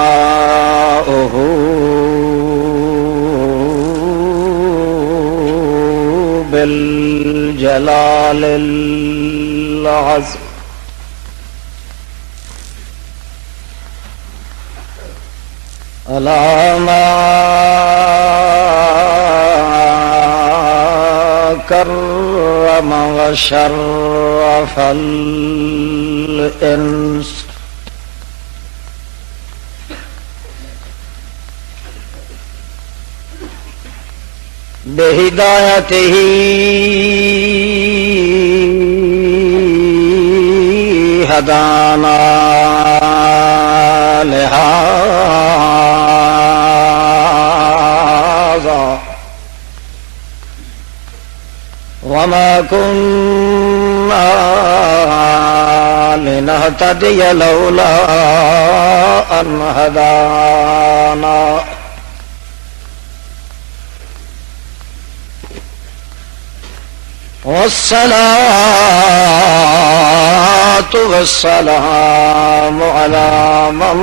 ثناؤه بالجلال العظيم على ما كرم وشرف الإنس بهدايته هدانا لهذا وما كنا لنهتدي لولا أن هدانا والصلاة والسلام على من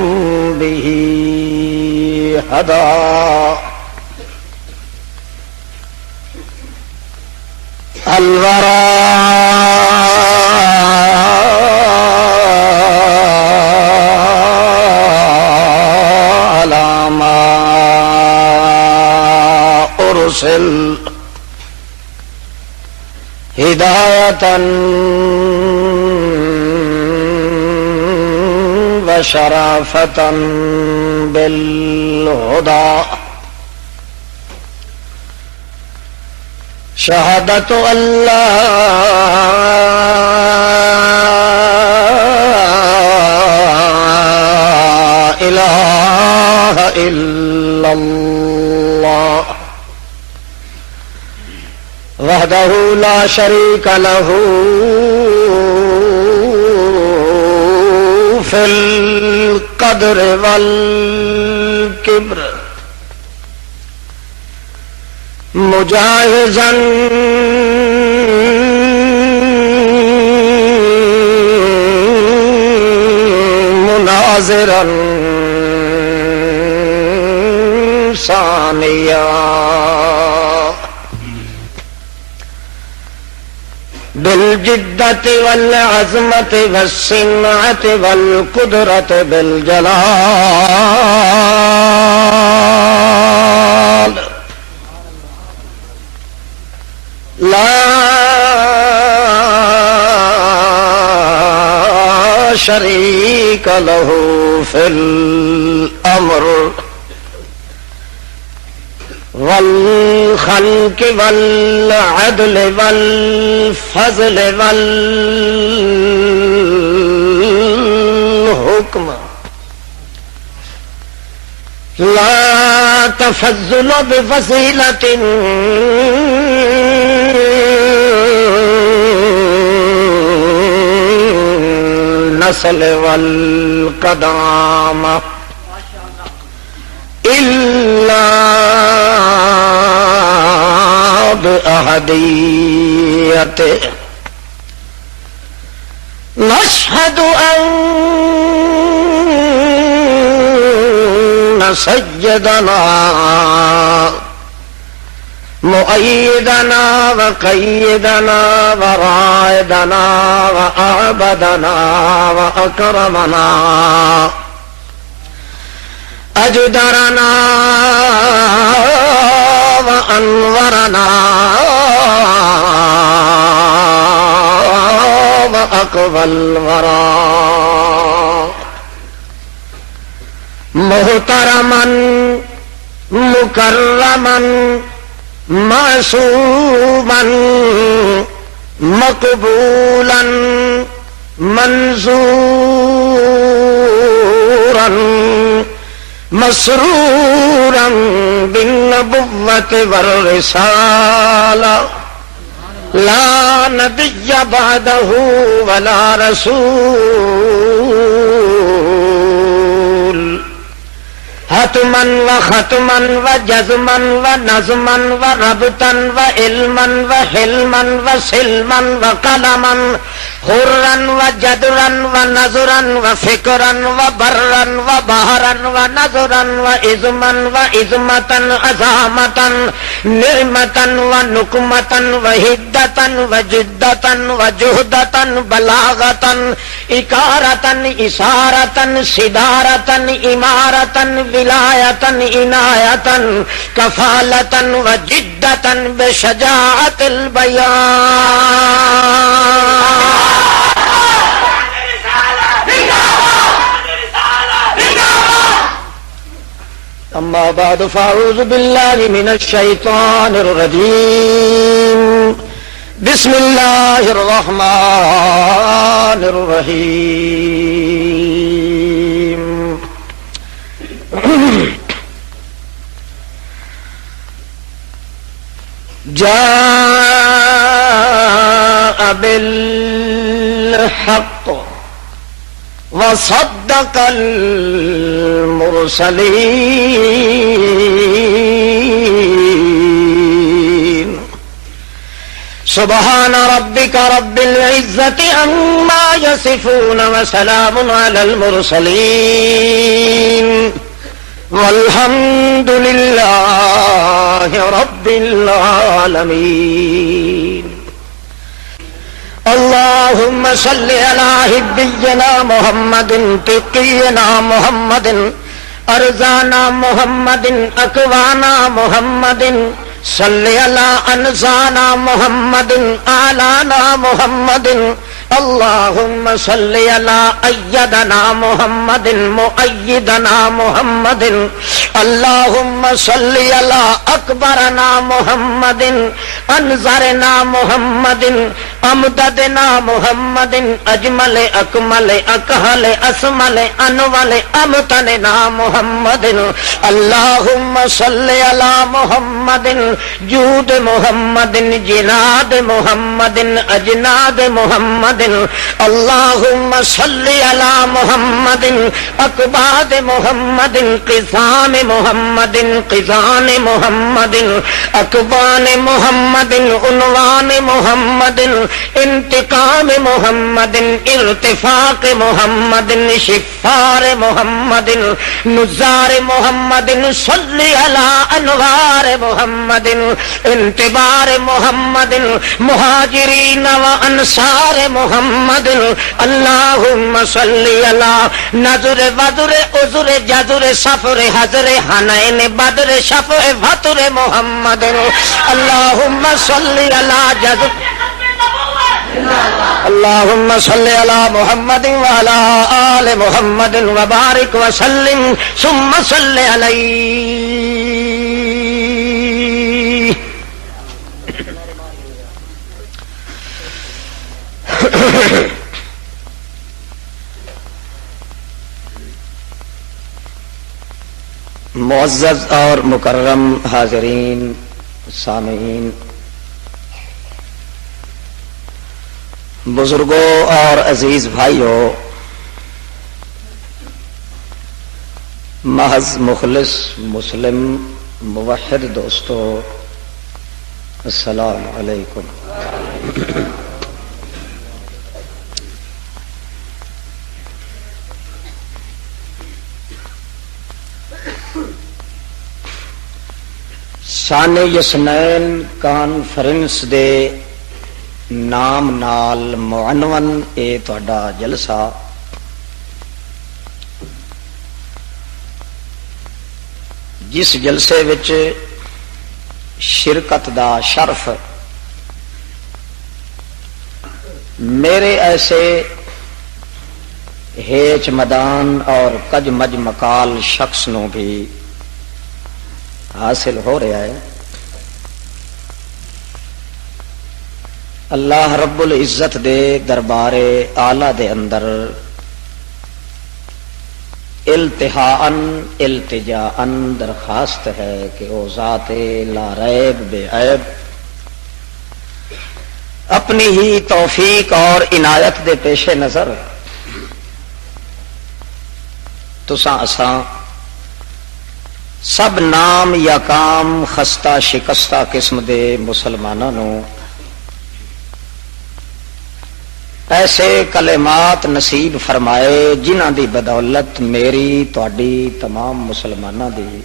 به هدى الورى على ما أرسل هداية وشرافة بالهدى شهادة أن لا إله إلا الله وحده لا شريك له في القدر والكبر مجاهزا مناظرا ثانيا بالجدة والعزمة والصنعة والقدرة بالجلال لا شريك له في الأمر والخلق والعدل والفضل والحكم لا تفضل بفضيلة النسل والقدامة إلا بأحديته نشهد أن سيدنا مؤيدنا وقيدنا ورائدنا وأعبدنا وأكرمنا أجدرنا وأنورنا وأقوى الورى محترما مكرما معصوما مقبولا منزورا مسرورا بالنبوة والرسالة لا نبي بعده ولا رسول حتما وختما وجزما ونظما وربطا وعلما وحلما وسلما وقلما حرا وجدرا ونذرا وفكرا وبرا وبهرا ونذرا وإزما وإزمة عزامة نعمة ونقمة وهدة وجدة وجهدة بلاغة إكارة إسارة صدارة إمارة ولاية عناية كفالة وجدة بشجاعة البيان. أما بعد فأعوذ بالله من الشيطان الرجيم. بسم الله الرحمن الرحيم. جاء بالحق وصدق المرسلين. سبحان ربك رب العزة عما يصفون وسلام على المرسلين والحمد لله رب العالمين. اللهم صل على حبينا محمد تقينا محمد ارزانا محمد اكوانا محمد صل على انسانا محمد اعلانا محمد. اللهم صل على أيدنا محمد مؤيدنا محمد. اللهم صل على أكبرنا محمد أنظرنا محمد أمددنا محمد أجمل أكمل أكهل أسمل أنول أمتننا محمد. اللهم صل على محمد جود محمد جناد محمد أجناد محمد. اللهم صل على محمد أكباد محمد قسام محمد قزان محمد أكبان محمد عنوان محمد انتقام محمد ارتفاق محمد شفار محمد نزار محمد صل على أنوار محمد انتبار محمد مهاجرين وأنصار محمد. اللهم صل على نظر بدر عذر جدر سفر حضر حنین بدر شفع فطر محمد. اللهم صل على جدر اللهم صل على محمد وعلى آل محمد وبارك وسلم ثم صل عليه. معزز اور مکرم حاضرین سامعین، بزرگوں اور عزیز بھائیوں، محض مخلص مسلم موحد دوستو، السلام علیکم. شان یسنین کانفرنس دے نام نال معنون اے تہاڈا جلسہ جس جلسے وچ شرکت دا شرف میرے ایسے ہیچ مدان اور کج مج مکال شخص نو بھی حاصل ہو رہا ہے. اللہ رب العزت دے دربار اعلی دے اندر التحاءً التجاءً درخواست ہے کہ وہ ذات لا ریب بے عیب اپنی ہی توفیق اور عنایت دے پیش نظر تساں اساں سب نام یا کام خستہ شکستہ قسم دے مسلمانوں ایسے کلمات نصیب فرمائے جنہاں دی بدولت میری تہاڈی تمام مسلماناں دی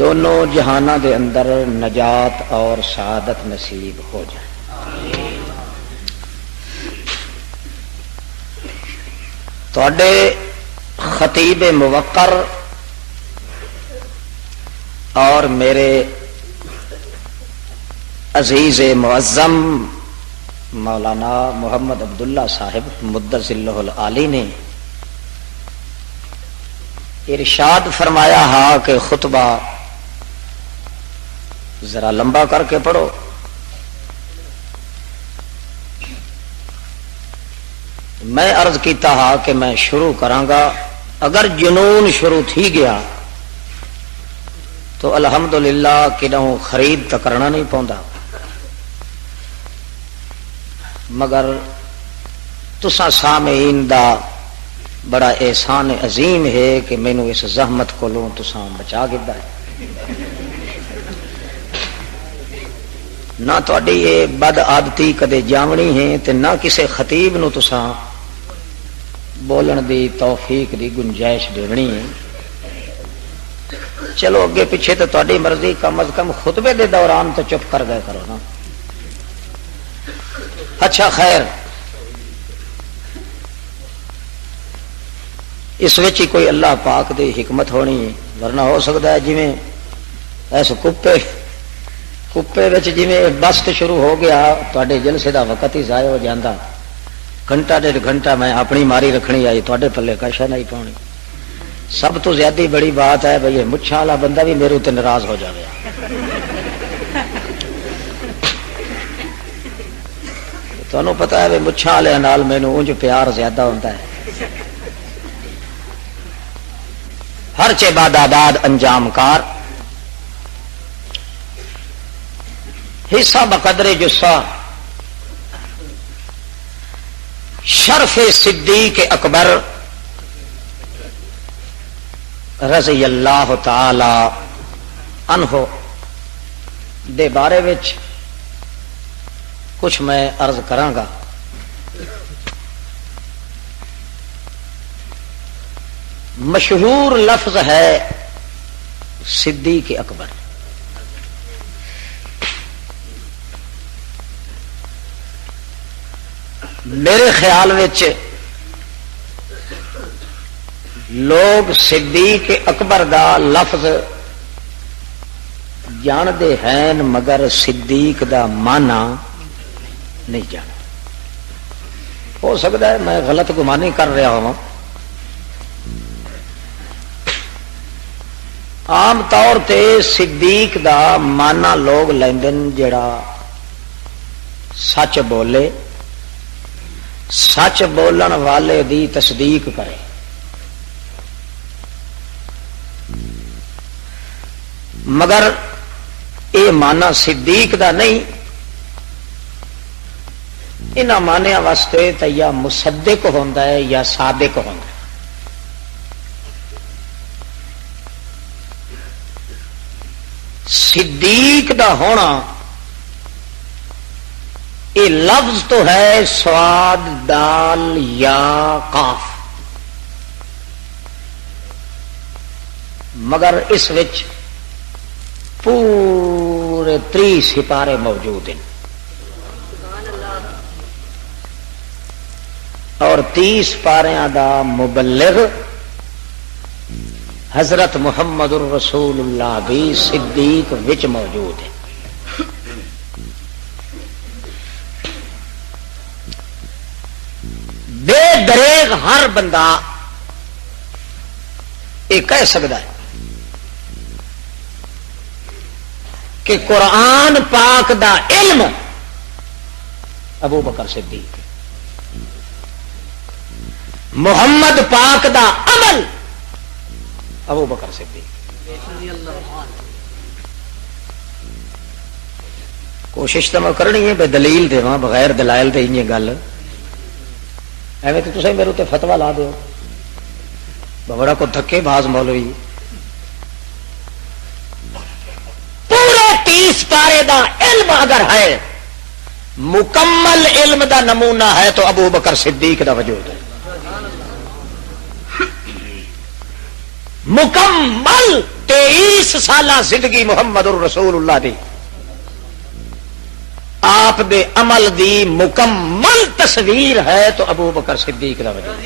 دونوں جہاناں دے اندر نجات اور سعادت نصیب ہو جائے. تہاڈے خطیب موقر اور میرے عزیز معظم مولانا محمد عبداللہ صاحب مدثر اللہ العالی نے ارشاد فرمایا ہا کہ خطبہ ذرا لمبا کر کے پڑھو. میں عرض کیتا ہا کہ میں شروع کرانگا، اگر جنون شروع تھی گیا تو الحمدللہ کدوں خرید تو کرنا نہیں پوندا، مگر تساں سامعین دا بڑا احسان عظیم ہے کہ مینو اس زحمت کولوں تساں بچا گدا ہے. نہ تہاڈی یہ بد عادتی کدے جاونی ہے تے نہ کسے خطیب نو تساں بولن دی توفیق دی گنجائش دینی ہے. چلو اگے پیچھے تو تہاڈی مرضی، کم از کم خطبے دے دوران تو چپ کر گئے کرو نا. اچھا خیر، اس وچ ہی کوئی اللہ پاک دی حکمت ہونی ہے، ورنہ ہو سکتا ہے جویں ایس کپے وچ جویں بست شروع ہو گیا تہاڈے جلسے دا وقت ہی ضائع ہو جاندا. گھنٹہ ڈیڑھ گھنٹہ میں اپنی ماری رکھنی آئی، تہاڈے پلے کشا نہیں پاؤنی. سب تو زیادہ بڑی بات ہے بھئی مچھاں والا بندہ بھی میرے تے ناراض ہو جائے. تمہیں پتا ہے مچھاں والے نال مینوں انج پیار زیادہ ہوتا ہے. ہر چے بعد آباد انجام کار، حصہ بقدر جسہ، شرف صدیق اکبر رضی اللہ تعالی عنہ دے بارے وچ کچھ میں عرض کراں گا. مشہور لفظ ہے صدیق اکبر. میرے خیال وچ لوگ صدیق اکبر دا لفظ جاندے ہیں مگر صدیق دا معنی نہیں جان. ہو سکتا ہے میں غلط گمانی کر رہا ہوں. عام طور تے صدیق دا معنی لوگ لیندن جڑا سچ بولے، سچ بولن والے دی تصدیق کرے. مگر اے معنی صدیق دا نہیں. انہاں معنیاں واسطے تا یا مصدق ہوندا ہے یا صادق ہوندا ہے. صدیق دا ہونا یہ لفظ تو ہے سواد دال یا قاف، مگر اس وچ پورے 30 سپارے موجود ہیں اور 30 پاریاں دا مبلغ حضرت محمد الرسول اللہ بھی صدیق وچ موجود ہے. بے دریغ ہر بندہ یہ کہہ سکتا ہے کہ قرآن پاک دا علم ابو بکر صدیق، محمد پاک دا عمل ابو بکر صدیق. کوشش تو میں کرنی ہے بے دلیل دے بغیر دلائل دے یہ گل ایویں تو تصے میرے تے فتوا لا دیو بڑا کو دھکے باز مولوی. پورے 30 پارے دا علم اگر ہے مکمل علم دا نمونہ ہے تو ابو بکر صدیق دا وجود ہے. مکمل 23 سالہ زندگی محمد الرسول اللہ دی آپ دے عمل دی مکمل تصویر ہے تو ابو بکر صدیق دا وجود.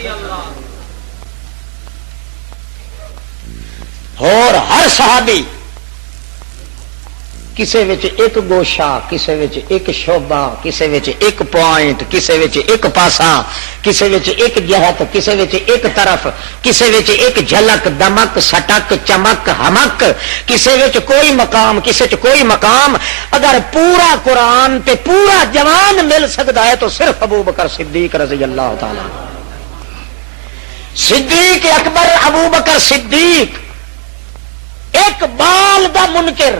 اور ہر صحابی کسے وچ ایک گوشہ، کسے وچ ایک شعبہ، کسے وچ ایک پوائنٹ، کسے وچ ایک پاسا، کسے وچ ایک جہت، کسے وچ ایک طرف، کسے وچ ایک جھلک، دمک، سٹک، چمک، ہمک، کسے وچ کوئی مقام، کسے وچ کوئی مقام. اگر پورا قرآن تے پورا جوان مل سکتا ہے تو صرف ابو بکر صدیق رضی اللہ تعالی. صدیق اکبر ابو بکر صدیق ایک بال دا منکر،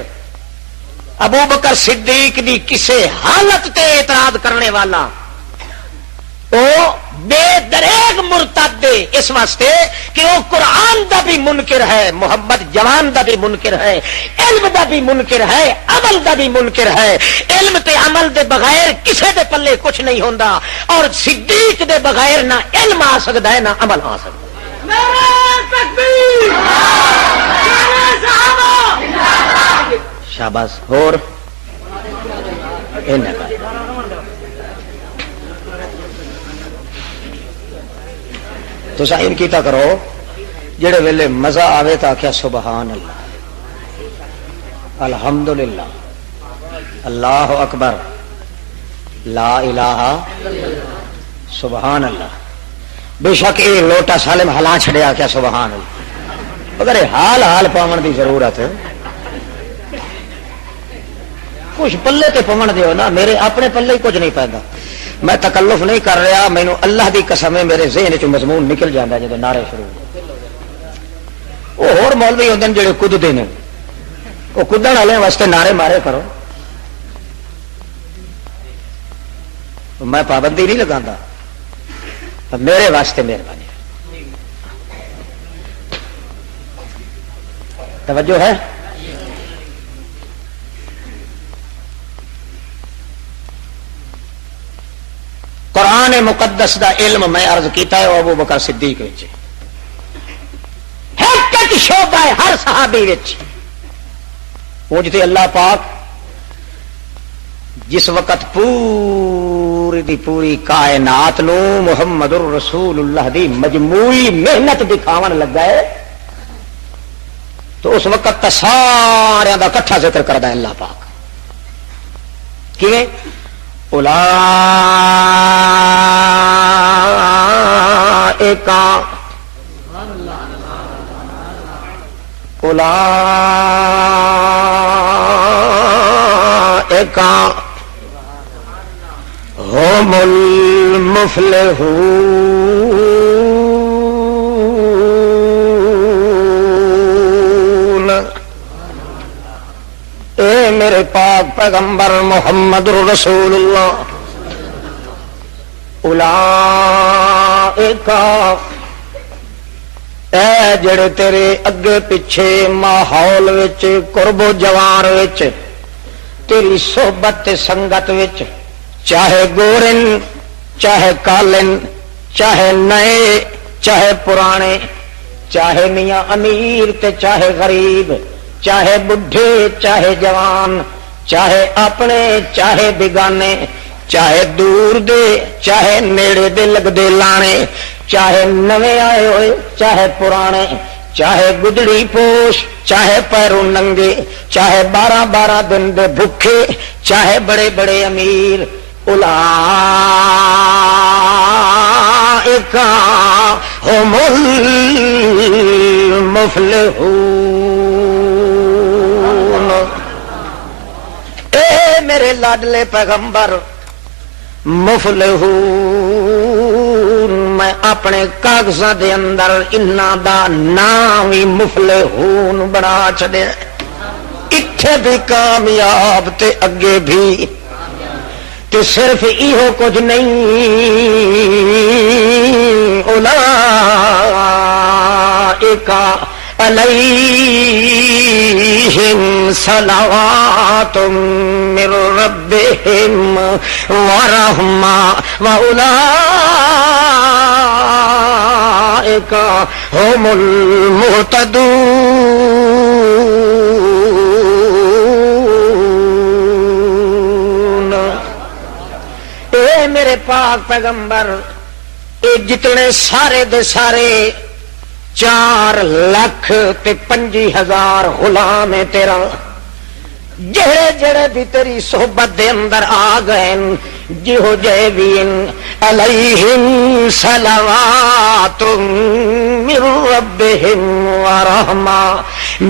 ابو بکر صدیق دی کسے حالت تے اعتراض کرنے والا او بے دریغ مرتد دے، اس واسطے کہ وہ قرآن دا بھی منکر ہے، محمد جوان دا بھی منکر ہے، علم دا بھی منکر ہے، عمل دا بھی منکر ہے. علم تے عمل دے بغیر کسے دے پلے کچھ نہیں ہوندا، اور صدیق دے بغیر نہ علم آ سکتا ہے نہ عمل آ سکتا ہے. شاباش. اور تو سائن کیتا کرو جڑے ویلے مزہ آوے تو آخیا سبحان اللہ، الحمدللہ، اللہ اکبر، لا الہ، سبحان اللہ. بے شک یہ لوٹا سالم ہلا چھڑیا کیا سبحان اللہ. اگر حال حال پاون دی ضرورت ہے کچھ پلے تے پون دیو نا، میرے اپنے پلے ہی کچھ نہیں پیندا. میں تکلف نہیں کر رہا، مینوں اللہ دی قسم ہے میرے ذہن چ مضمون نکل جاندا جدوں نعرے شروع. وہ ہور مولوی ہوندے نے جڑے کدتے نے، وہ کدن والے واسطے نعرے مارے کرو. میں پابندی نہیں لگاندا، میرے واسطے مہربانی. توجہ ہے. قرآن مقدس دا علم میں عرض کیتا ہے ابو بکر صدیق وچ ایک شعبہ ہے ہر صحابی وچ. وہ جتے اللہ پاک جس وقت پوری دی پوری کائنات نو محمد الرسول اللہ دی مجموعی محنت دکھاون لگا ہے تو اس وقت سارے دا کٹھا ذکر کردا ہے اللہ پاک. کیویں؟ اولئک هم المفلحون. اے میرے پاک پیغمبر محمد رسول اللہ، اولئک اے جڑے تیرے اگے پیچھے ماحول وچ قرب و جوار وچ تیری صحبت تے سنگت وچ، چاہے گورن چاہے کالن، چاہے نئے چاہے پرانے، چاہے میاں امیر تے چاہے غریب، چاہے بڈھے چاہے جوان، چاہے اپنے چاہے بگانے، چاہے دور دے چاہے نیڑے دے لگ دے لانے، چاہے نویں آئے ہوئے چاہے پرانے، چاہے گدڑی پوش چاہے پیروں ننگے، چاہے 12 دن دے بھوکے، چاہے بڑے بڑے امیر. اولئک هم المفلحون. اے میرے لاڈلے پیغمبر مفلحون، میں اپنے کاغذاں دے اندر انہاں دا نام ہی مفلحون بنا چھڈیا. اتھے بھی کامیاب تے اگے بھی، تے صرف ایہو کچھ نہیں. اولئک علیہم علیہم صلوات من ربہم ورحمہ وأولئک هم المہتدون۔ اے میرے پاک پیغمبر، اے جتنے سارے دے سارے 4,25,000 غلام ہے تیرا، جڑے جڑے بھی تیری صحبت دے اندر آ گئے، جہو جے بھی علیہم صلوات من ربہم ورحمہ،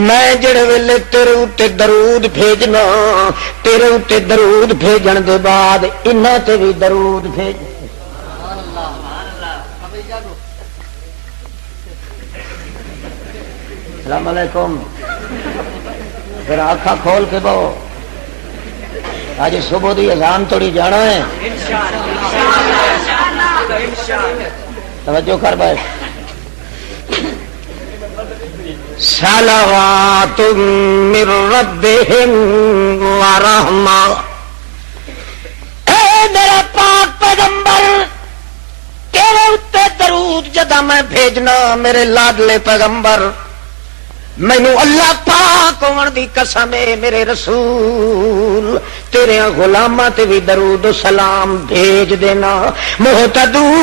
میں جڑے ویلے تیرے اتے درود بھیجنا، تیرے اتے درود بھیجن دے بعد انہاں تے بھی درود بھیج۔ السلام علیکم، پھر آنکھاں کھول کے بہو، آج صبح دی اذان توڑی جانا ہے، توجہ کر بیٹھ۔ صلوات من ربہم ورحمہ، اے میرا پاک پیغمبر، تیرے اتے درود جدا میں بھیجنا میرے لاڈلے پیغمبر، مینو اللہ پاک ہون دی قسم ہے میرے رسول، تیرے غلاماں تے بھی درود و سلام بھیج دینا، مہتدون۔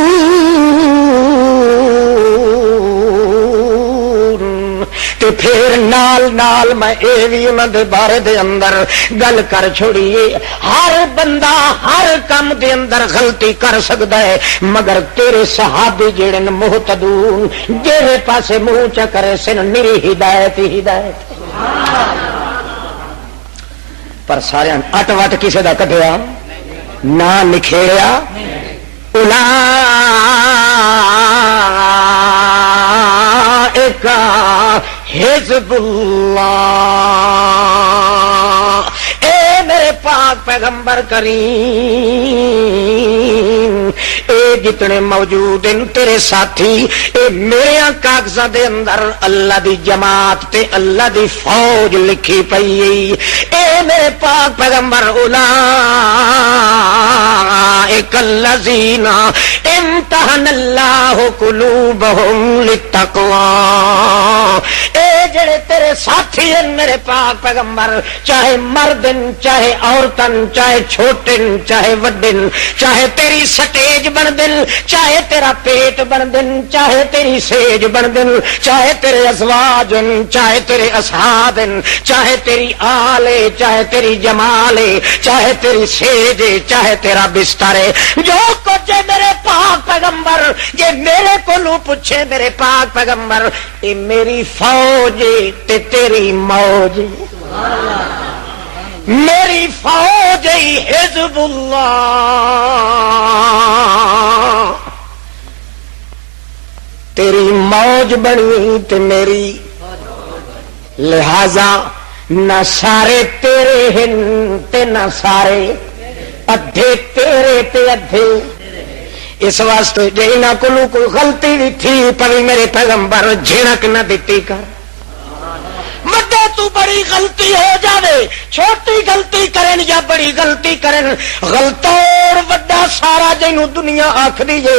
تے پھر نال نال میں اے وی انہاں دے بارے دے اندر گل کر چھوڑیے، ہر بندہ ہر کم دے اندر غلطی کر سکدا ہے، مگر تیرے صحابی جڑے مہتدون، جہے پاسے منہ چ کرے سن میری ہدایت ہی ہدایت۔ پر سارے اٹ وٹ کسے دا کڈیا نہ نکھیڑیا، اولئک حزب اللہ۔ اے میرے پاک پیغمبر کریم، اے جتنے موجود ہیں تیرے ساتھی، اے میرے کاغذاں دے اندر اللہ دی جماعت تے اللہ دی فوج لکھی پئی، اے میرے پاک پیغمبر اولئک الذین امتحن اللہ قلوبہم للتقوی۔ اے جڑے تیرے ساتھی ہیں میرے پاک پیغمبر، چاہے مردن چاہے عورتن، چاہے چھوٹن چاہے وڈن، چاہے تیری سٹیج بن دن، چاہے تیرا پیٹ بن دن، چاہے تیری سیج بن دن، چاہے تیرے ازواجن، چاہے تیرے اصحابن، چاہے تیری آلے، چاہے تیری جمالے، چاہے تیری سیجے، چاہے تیرا بسترے، جو کچھ میرے پاک پیغمبر، یہ میرے کو لو پوچھے میرے پاک پیغمبر، یہ میری فوج تے تیری موج، میری فوج حزب اللہ، تیری موج بنی تے میری، لہذا نہ سارے تیرے ہیں تے نہ سارے، ادھے تیرے تے ادھے۔ اس واسطے جے انہاں کولوں کوئی غلطی بھی تھی پوی میرے پیغمبر جھڑک نہ دیتی کر، مدے تو بڑی غلطی ہو جاوے، چھوٹی غلطی کرن یا بڑی غلطی کرن، غلطور وڈا سارا جنوں دنیا آکھدی جے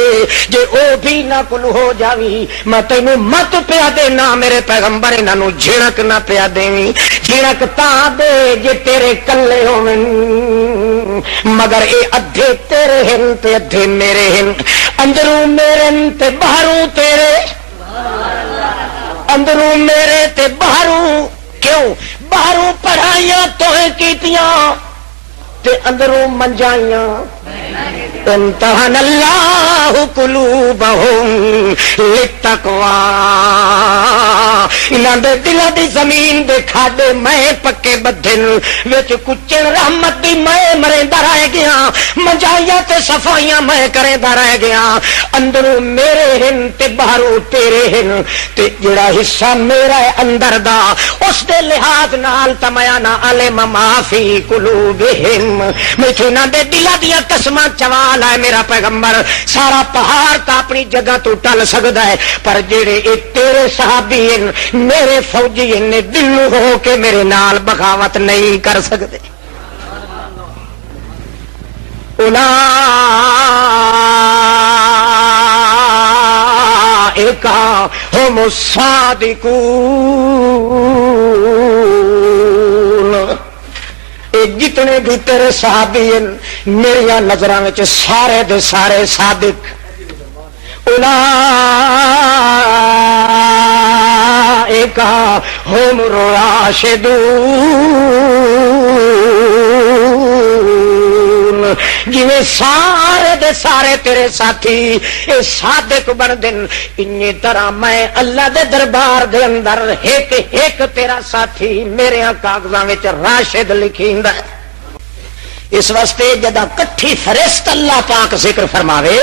او بھی نہ کل ہو جاوی، میں تینوں مت پیا دینا میرے پیغمبر، انہاں نوں جھڑک نہ پیا دیویں، جھڑک تاں دے جے تیرے کلے ہوویں، مگر اے ادھے تیرے ہیں تے ادھے میرے ہیں، اندروں میرے تے باہروں تیرے، اندروں میرے تے باہروں، کیوں باہروں پڑھائیاں توہیں کیتیاں تے اندروں منجائیاں، امتحن اللہ قلوبہم للتقوی، انہاں دے دلاں دی زمین دے کھاڈے میں پکے بدھن وچ کچن رحمت دی میں مریندا رہ گیا، منجائیاں تے صفائیاں میں کریندا رہ گیا، اندروں میرے ہن تے باہروں تیرے ہن، تے جڑا حصہ میرا ہے اندر دا اس دے لحاظ نال تمیانا علم ما فی قلوبہم، میں انہاں دے دلاں دیاں قسماں چوا کمال ہے میرا پیغمبر، سارا پہاڑ تو اپنی جگہ تو ٹل سکتا ہے، پر جڑے اے تیرے صحابی ہیں میرے فوجی نے دلو ہو کے میرے نال بغاوت نہیں کر سکتے۔ اولئک ہم الصادقون، اے جتنے بھی تیرے صحابی ہیں میری نظراں وچ سارے دے سارے صادق۔ اولئک ہم الراشدون، جویں سارے دے سارے تیرے ساتھی اے صادق بن دن، انہی طرح میں اللہ دے دربار دے اندر ایک ایک تیرا ساتھی میرے کاغذاں وچ راشد لکھیندا ہے۔ اس واسطے جدا کٹھی فرشت اللہ پاک ذکر فرماوے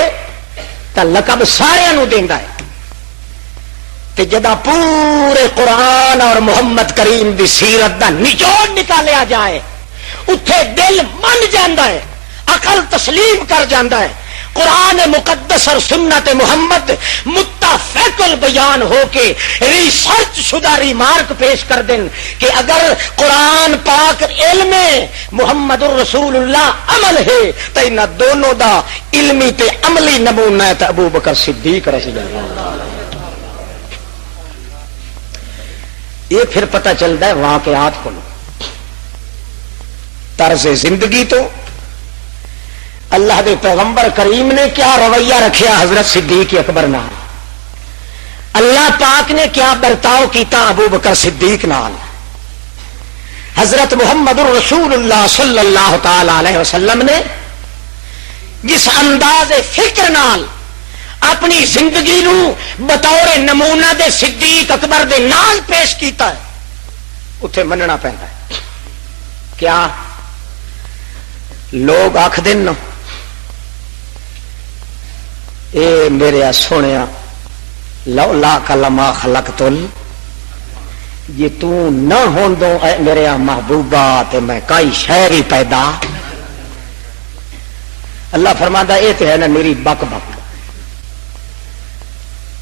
تا لقب سارے نو دیندا ہے، تے جدا پورے قرآن اور محمد کریم دی سیرت دا نچوڑ نکالیا جائے اتھے دل من جاندا ہے، عقل تسلیم کر جاندا ہے۔ قرآن مقدس اور سنت محمد متفق البیان ہو کے ریسرچ شدہ ریمارک پیش کر دیں کہ اگر قرآن پاک علم محمد الرسول اللہ عمل ہے تو ان دونوں دا علمی تے عملی نمونہ ہے تو ابو بکر صدیق رضی اللہ عنہ۔ یہ پھر پتہ چلتا ہے واقعات کو، طرز زندگی تو اللہ دے پیغمبر کریم نے کیا رویہ رکھیا حضرت صدیق اکبر نال، اللہ پاک نے کیا برتاؤ کیتا ابو بکر صدیق نال، حضرت محمد الرسول اللہ صلی اللہ تعالی علیہ وسلم نے جس انداز فکر نال اپنی زندگی نو بطور نمونہ دے صدیق اکبر دے نال پیش کیتا ہے اتھے مننا پہنتا ہے۔ کیا لوگ آکھ دن اے میرے سونے لولا کلمہ خلقتل، یہ تو نہ ہوندو اے میرے محبوبہ تے میں کئی شہر ہی پیدا۔ اللہ فرماندا اے تے ہے نا میری بک بک،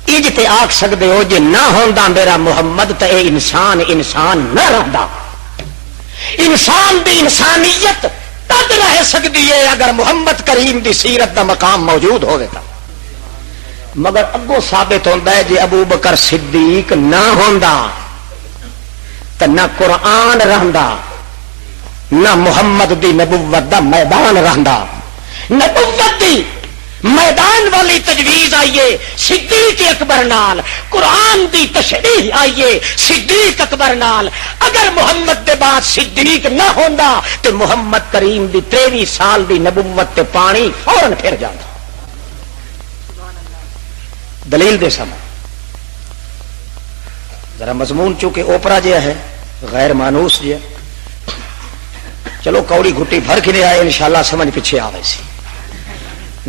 اج تے آکھ سکدے ہو جے نہ ہوندا میرا محمد تے اے انسان نہ رہندا۔ انسان دی انسانیت تد رہ سکتی ہے اگر محمد کریم دی سیرت دا مقام موجود ہوئے تا، مگر اگوں ثابت ہوتا ہے جی ابو بکر صدیق نہ ہوندا تو نہ قرآن رہندا نہ محمد دی نبوت دا میدان رہندا۔ نبوت دی میدان والی تجویز آئیے صدیق اکبر نال، قرآن دی تشریح آئیے صدیق اکبر نال۔ اگر محمد دے بعد صدیق نہ ہوندا تو محمد کریم دی 23 سال دی نبوت تے پانی فوراً پھر جاندا۔ دلیل دے سامنے ذرا مضمون چونکہ اوپرا جہا ہے غیر مانوس جہا، چلو کوڑی گھٹی بھر کے آئے انشاءاللہ سمجھ پیچھے آوے سی۔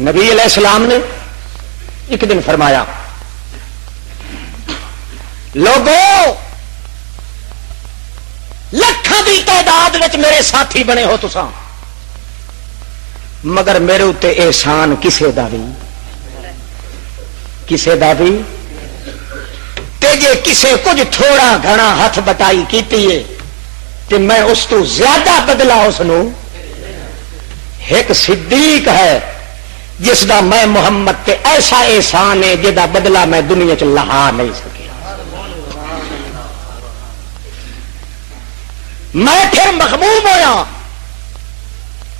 نبی علیہ السلام نے ایک دن فرمایا لوگوں لکھاں دی تعداد وچ میرے ساتھی بنے ہو تساں، مگر میرے اتے احسان کسے دا بھی تے جے کسے کچھ تھوڑا گھنا ہاتھ بٹائی کیتی ہے تے میں اس تو زیادہ بدلہ اس نو۔ ایک صدیق ہے جس دا میں محمد تے ایسا احسان ہے جدا بدلہ میں دنیا چ لہا نہیں سکیا۔ میں پھر مغموم ہویا،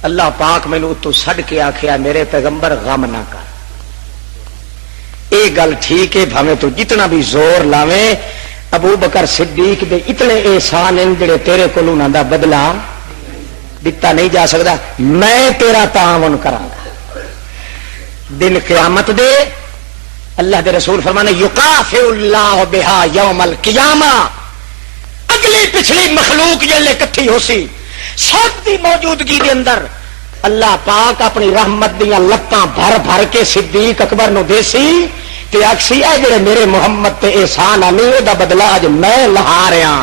اللہ پاک مینوں تو سڈ کے آخیا میرے پیغمبر غم نہ کر، یہ گل ٹھیک ہے بھاویں تو جتنا بھی زور لاویں ابو بکر صدیق دے اتنے احسان ہیں جڑے تیرے کول انہاں دا بدلہ دتا نہیں جا سکتا۔ میں تیرا تعاون کراں گا دن قیامت دے، اللہ دے رسول فرمانے یقافع اللہ بہا یوم القیامہ، اگلی پچھلی مخلوق جلے کٹھی ہو سی سب دی موجودگی دے اندر اللہ پاک اپنی رحمت دیاں لتاں بھر بھر کے صدیق اکبر نو دے سی تے آکسی اے جڑے میرے محمد تے احسان آنے دا بدلہ اج میں لہا رہا،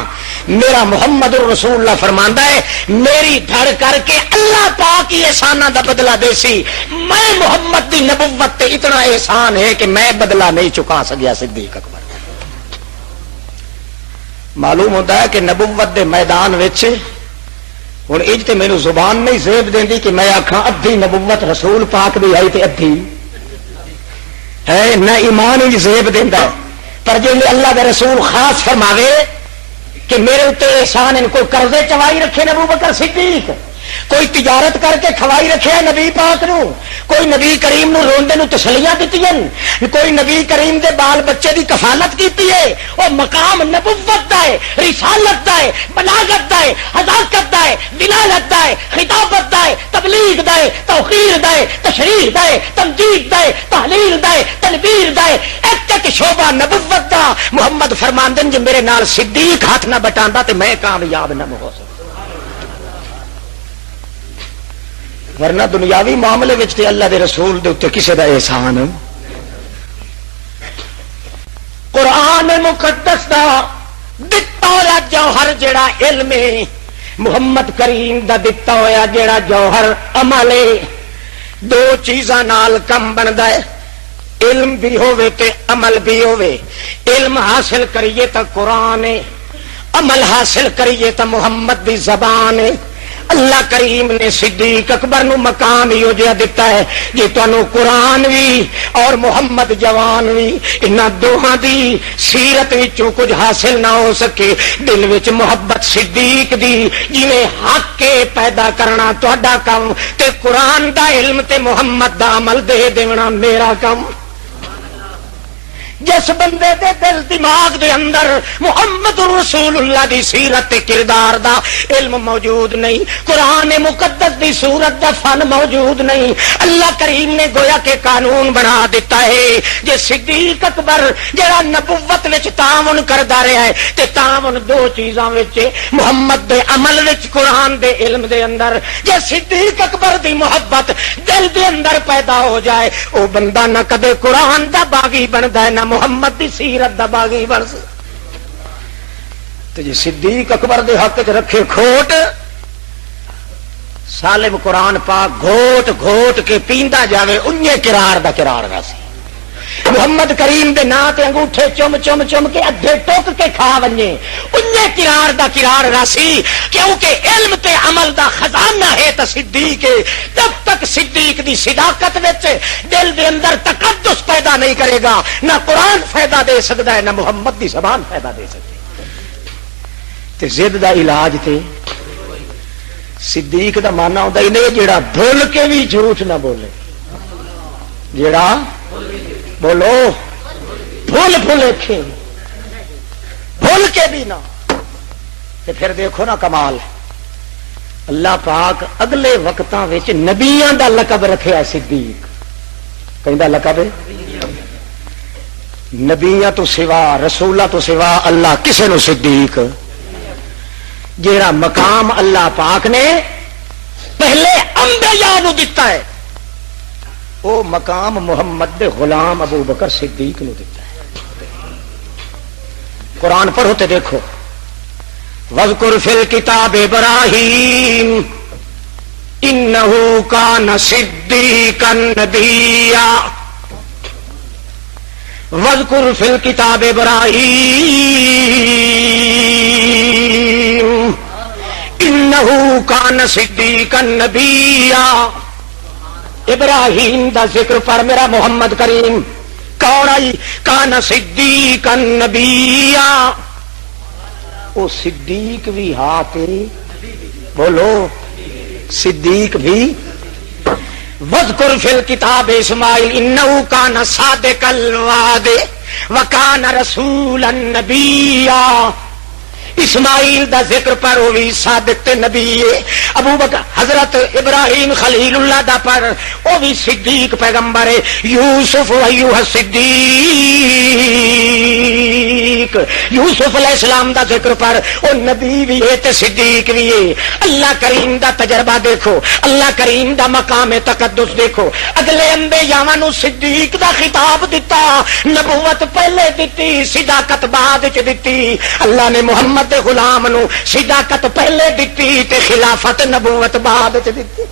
میرا محمد الرسول اللہ فرماندا ہے میری دھڑ کر کے اللہ پاک ہی احساناں دا بدلہ دے سی، میں محمد دی نبوت تے اتنا احسان ہے کہ میں بدلہ نہیں چکا سکیا صدیق اکبر۔ معلوم ہوتا ہے کہ نبوت دے میدان وچ ہن اج تے میرے زبان نہیں زیب دیندی کہ میں آکھاں ادھی نبوت رسول پاک دی آئی تے ادھی ہے نہ ایمان ہی زیب دیندا ہے، پر جے اللہ دے رسول خاص فرماوے کہ میرے اتنے احسان ان کوئی قرضے چوائی رکھے نبو بکر صدیق، کوئی تجارت کر کے کھوائی رکھے نبی پاک نو، کوئی نبی کریم نو روندے نو تسلیاں دتیاں، کوئی نبی کریم دے بال بچے دی کفالت کیتی ہے، وہ مقام نبوت دا ہے، رسالت دا ہے، بلاغت دا ہے، حذاقت دا ہے، دلالت دا ہے، خطابت دا ہے، تبلیغ دا ہے، توقیر دا ہے، تشریح دا ہے، تمجید دا ہے، تحلیل دا ہے، تنویر دا ہے، ایک ایک شعبہ نبوت دا۔ محمد فرماندن جے میرے نال صدیق ہاتھ نہ بٹاندا تے میں کامیاب نہ ہو سکتا، ورنہ دنیاوی معاملے وچ تے اللہ دے رسول دے اوتے کسے دا احسان۔ قرآن مقدس دا دتا ہوا جوہر جڑا علم ہے، محمد کریم دا دتا ہوا جڑا جوہر عمل ہے، دو چیزاں نال کم بندا ہے، علم بھی ہوے تے عمل بھی ہوے۔ علم حاصل کریے تا قرآن ہے، عمل حاصل کریے تا محمد دی زبان ہے۔ اللہ کریم نے صدیق اکبر نو مقام ہی جہا دیتا ہے جی تانوں قرآن بھی اور محمد جوان بھی انہاں دوہاں دی سیرت وچوں کچھ حاصل نہ ہو سکے، دل وچ محبت صدیق دی جویں حق کے پیدا کرنا تہاڈا کم تے قرآن دا علم تے محمد دا عمل دے دینا میرا کم۔ جس بندے دے دل دماغ دے اندر محمد رسول اللہ دی سیرت تے کردار دا علم موجود نہیں، قرآن مقدس دی سورت دا فن موجود نہیں، اللہ کریم نے گویا کہ قانون بنا دیتا ہے جے صدیق اکبر جڑا نبوت وچ تعاون کردا رہا ہے تے تعاون دو چیزاں وچ، محمد دے عمل وچ قرآن دے علم دے اندر، جے صدیق اکبر دی محبت دل دے اندر پیدا ہو جائے او بندہ نہ کدے قرآن دا باغی بندا ہے نہ محمد دی سیرت دا باغی بن سی۔ تے جی صدیق اکبر دے حق وچ رکھے کھوٹ، سالم قرآن پاک گھوٹ گھوٹ کے پیندا جاوے انہی قرار دا قرار نہ سی۔ محمد کریم دے نا تے انگوٹھے چم چم چم کے ادھے ٹوک کے کھا ونجے انہی قرار دا قرار نہ سی، کیونکہ علم تے عمل دا خزانہ ہے تا صدیق ہے۔ جب تک صدیق دی صداقت وچ دل دے اندر تقدس پیدا نہیں کرے گا نہ قرآن فائدہ دے سکتا ہے نہ محمد دی زبان فائدہ دے سکتی تے زد دا علاج تے صدیق دا مانا ہوندا ہی نہیں جیڑا بھول کے بھی جھوٹ نہ بولے، جیڑا بولو بھول بھولے بھول کے بھی نہ تے پھر دیکھو نا کمال، اللہ پاک اگلے وقتاں وچ نبیاں دا لقب رکھیا صدیق، کہندا لقب ہے نبیاں تو سوا رسولاں تو سوا اللہ کسے نو صدیق، جیڑا مقام اللہ پاک نے پہلے انبیاء نو دتا ہے او مقام محمد دے غلام ابو بکر صدیق نو دیتا ہے۔ قرآن پڑھو تے دیکھو وَاذْكُرْ فِي الْكِتَابِ إِبْرَاهِيمَ إِنَّهُ كَانَ صِدِّيقًا نَبِيًّا۔ وَاذْكُرْ فِي الْكِتَابِ إِبْرَاهِيمَ إِنَّهُ كَانَ صِدِّيقًا نَبِيًّا۔ ابراہیم دا ذکر پر میرا محمد کریم کون آئی؟ کان صدیقا نبیا، او صدیق بھی ہاتھ بولو صدیق بھی۔ وذکر فی الکتاب اسماعیل انہ کان صادق الوعد وکان رسولا نبیا۔ اسماعیل دا ذکر پر وہ بھی صادق تے نبی ہے، ابو بکر حضرت ابراہیم خلیل اللہ دا پر وہ بھی صدیق پیغمبر ہے، یوسف ایوہ صدیق صدیق یوسف علیہ السلام دا ذکر پر او نبی بھی ہے تے صدیق بھی ہے. اللہ کریم دا تجربہ دیکھو, اللہ کریم دا مقام تقدس دیکھو. اگلے انبیاء نو صدیق دا خطاب دتا, نبوت پہلے دتی, صداقت بعد وچ دتی. اللہ نے محمد دے غلام نو صداقت پہلے دتی تے خلافت نبوت بعد وچ دتی.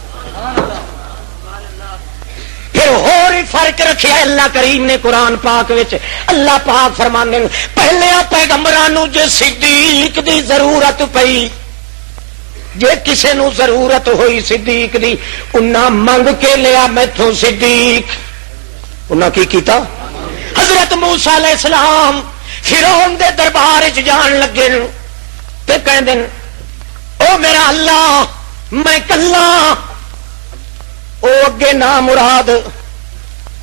پھر اور ہی فرق رکھیا اللہ کریم نے قرآن پاک وچ. اللہ پاک فرماندے پہلے پیغمبراں نو جے صدیق دی ضرورت پئی, جے کسے نو ضرورت ہوئی صدیق دی, انہاں منگ کے لیا میتھوں صدیق. انہاں کی کیتا؟ حضرت موسیٰ علیہ السلام فرعون دے دربار وچ جان لگے تے کہندے او میرا اللہ میں کلا. او اگے نا مراد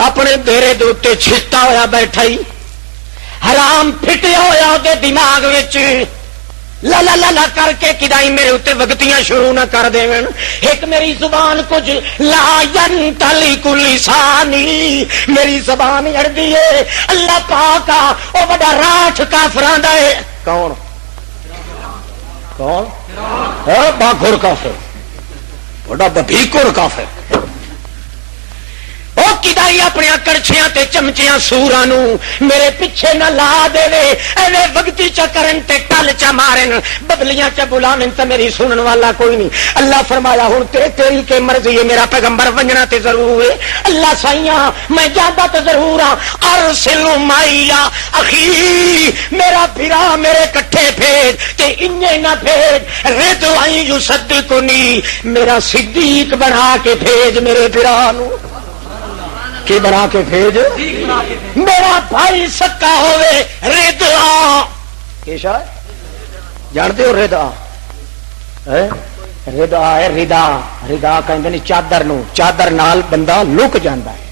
اپنے ڈیرے دے اوتے چھٹا ہویا بیٹھا ہی, حرام پھٹیا ہویا دے دماغ وچ لا لا لا لا کر کے کدائی میرے اتنے وگتیاں شروع نہ کر دیں. ایک میری زبان کچھ لا ینطلی لسانی, میری زبان اڑدی ہے. اللہ پاک او بڑا راٹھ کافراں دا ہے. کون کون؟ باگھر کافر, بڑا ببھیکر کافر. وہ کدائی اپنے کڑچیاں تے چمچیاں سوراں نو میرے پیچھے نہ لا دے, ایویں وگتی چا کرن تے کل چا مارن, ببلیاں چا بلاون تے میری سنن والا کوئی نہیں. اللہ فرمایا ہن تیری کے مرضی ہے, میرا پیغمبر ونجنا تے ضرور ہے. اللہ سائیاں میں جاندا تے ضرور ہاں. ارسل مایا اخی, میرا بھرا میرے کٹھے بھیج تے انجے نہ بھیج رضوان یصدقنی, میرا صدیق بنا کے بھیج میرے بھرا نو. کی بنا کے بھیج میرا بھائی سکا ہوئے. رضا کیشا جانتے ہو؟ رضا رضا ہے, رضا رضا کہندے نے چادر نو, چادر نال بندہ لک جاندا ہے.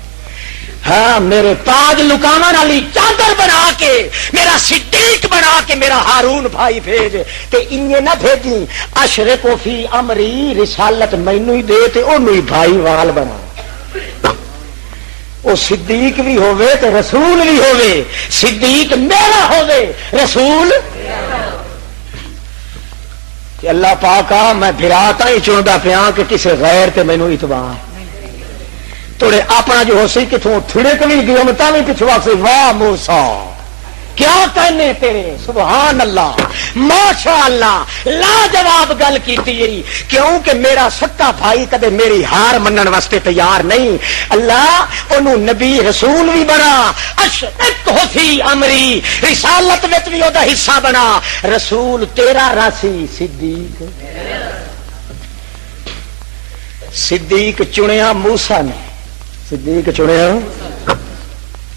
ہاں میرے تاج لکاون والی چادر بنا کے میرا صدیق بنا کے میرا ہارون بھائی بھیج تے انہیں نہ بھیجی اشرک فی امری, رسالت مینوں ہی دے تے اونوں ہی بھائی وال بنا. وہ صدیق بھی ہوئے تو رسول بھی ہوئے. صدیق میرا ہوئے, رسول کہ اللہ پاکا میں بھراتا ہی چوندا پیا کہ کسی غیر تے مینوں اتباع توڑے اپنا جو ہو سی کتوں تھڑک بھی گئی امتا بھی پچھوا سی. واہ موسیٰ کیا کہنے تیرے, سبحان اللہ ماشاء اللہ, لاجواب گل کی. کیوں کہ میرا سکا بھائی کدے میری ہار منن واسطے تیار نہیں. اللہ انہوں نبی رسول بھی بنا, اشرک ہو فی امری, رسالت وچ بھی دا حصہ بنا. رسول تیرا راسی صدیق. صدیق چنیا موسیٰ نے, صدیق چنیا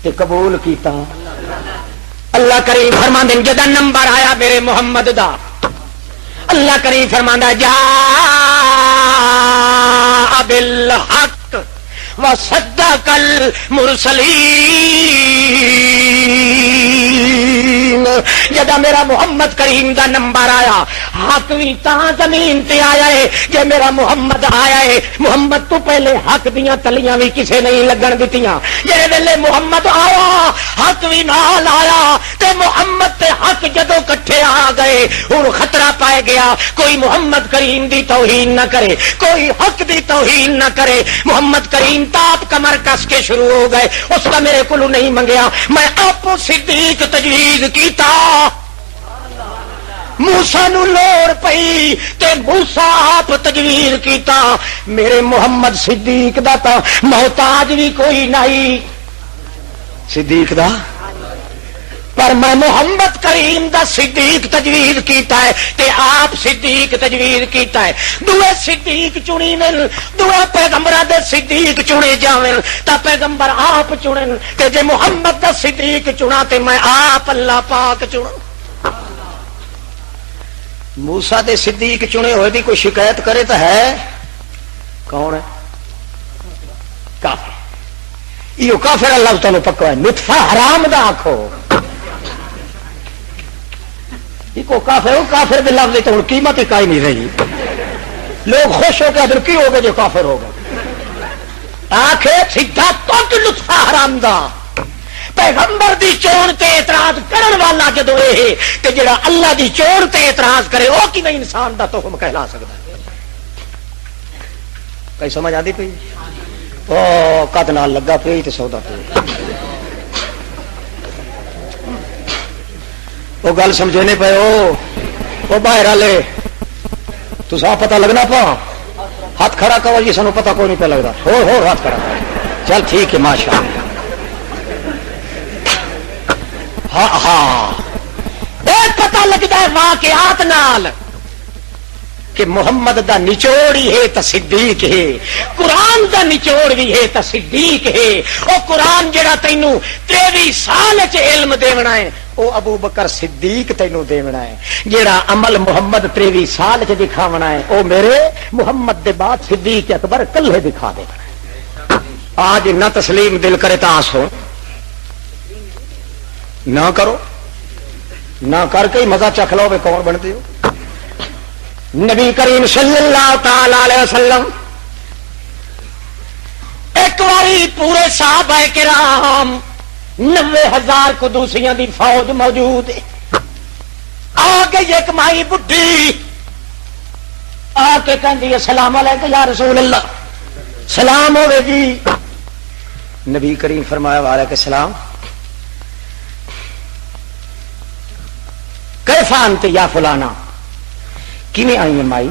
تے قبول کیتا. اللہ کریم فرماندے جدا نمبر آیا میرے محمد دا, اللہ کریم فرماندا جا بالحق وصدق المرسلین. جدا میرا محمد کریم دا نمبر آیا, حق بھی تاں زمین تے آیا ہے جے میرا محمد آیا ہے. محمد تو پہلے حق دیاں تلیاں بھی کسے نہیں لگن دتیاں. جے ویلے محمد آیا حق بھی نال آیا تے محمد تے حق جدوں کٹھے آ گئے ہن خطرہ پائے گیا. کوئی محمد کریم دی توہین نہ کرے, کوئی حق دی توہین نہ کرے. محمد کریم تاپ کمر کس کے شروع ہو گئے. اس کا میرے کو نہیں منگیا, میں آپ صدیق تجویز کیتا. موسیٰ نو لوڑ پئی تے موسیٰ آپ تجویز کیتا. میرے محمد صدیق دا تا محتاج بھی کوئی نہیں صدیق دا, پر میں محمد کریم دا صدیق تجویز کیتا ہے تے آپ صدیق تجویز کیتا ہے. دوے صدیق چنی نن, دوے پیغمبراں دے صدیق چنے جاویں تا پیغمبر آپ چنن تے جے محمد دا صدیق چنا تے میں آپ اللہ پاک چنا. موسیٰ دے صدیق چنے ہوئے دی کوئی شکایت کرے تو ہے کون ہے؟ کافر. یہ کافر اللہ تعالی پکا ہے, نطفہ حرام دا آکھو. کو کافر ہو, کافر دے لفظ تو قیمت ہی کائی نہیں رہی. لوگ خوش ہو کے ادھر کی ہو گئے جو کافر ہو گئے. آخر سیدھا تو لطفہ حرام دا پیغمبر دی چون تے اعتراض کرن والا جدو اے تے جڑا اللہ دی چون تے اعتراض کرے وہ کیویں انسان دا تخم کہلا سکدا ہے؟ کئی سمجھ آندی پئی؟ او قد نال لگا پئی تے سودا پئی وہ گل سمجھنے پے وہ باہر والے تو سا پتہ لگنا پا ہاتھ کھڑا کرو جی سانو پتہ کوئی نہیں پہ لگتا ہو ہاتھ کھڑا کرو چل ٹھیک ہے ماشاء اللہ ہاں ایک پتہ لگتا ہے واقعات نال کہ محمد دا نچوڑ ہی ہے تا صدیق ہے قرآن دا نچوڑ بھی ہے تا صدیق ہے او قرآن جڑا تینوں 23 سال چ علم دیونا ہے او ابو بکر صدیق تینوں دیونا ہے جڑا عمل محمد 23 سال چ دکھاونا ہے او میرے محمد دے بعد صدیق اکبر کلے دکھا دے آج نہ تسلیم دل کرے تا آسو نہ کرو نہ کر کے مزہ چکھ لو بے کون بنتے ہو نبی کریم صلی اللہ تعالی علیہ وسلم ایک باری پورے صحابہ کرام 90,000 قدوسیاں دی فوج موجود ہے آ گئی ایک مائی بڈھی آ کے کہندی السلام علیکم یا رسول اللہ سلام ہوے جی نبی کریم فرمایا وعلیکم السلام کیف انت یا فلانا کیویں آئی ہے مائی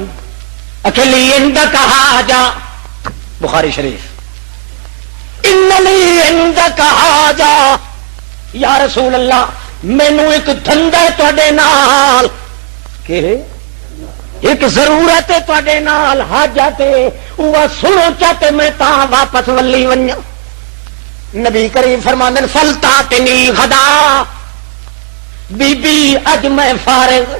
اکیلی عندک حاجہ بخاری شریف ان لی عندک حاجہ یا رسول اللہ مینوں ایک دھندا ہے تواڈے نال کہ ایک ضرورت ہے تواڈے نال حاجت ہے وہ سنو چاہتے میں تاں واپس ولی ونجا نبی کریم فرماندے فلتاتنی غدا بی بی اج میں فارغ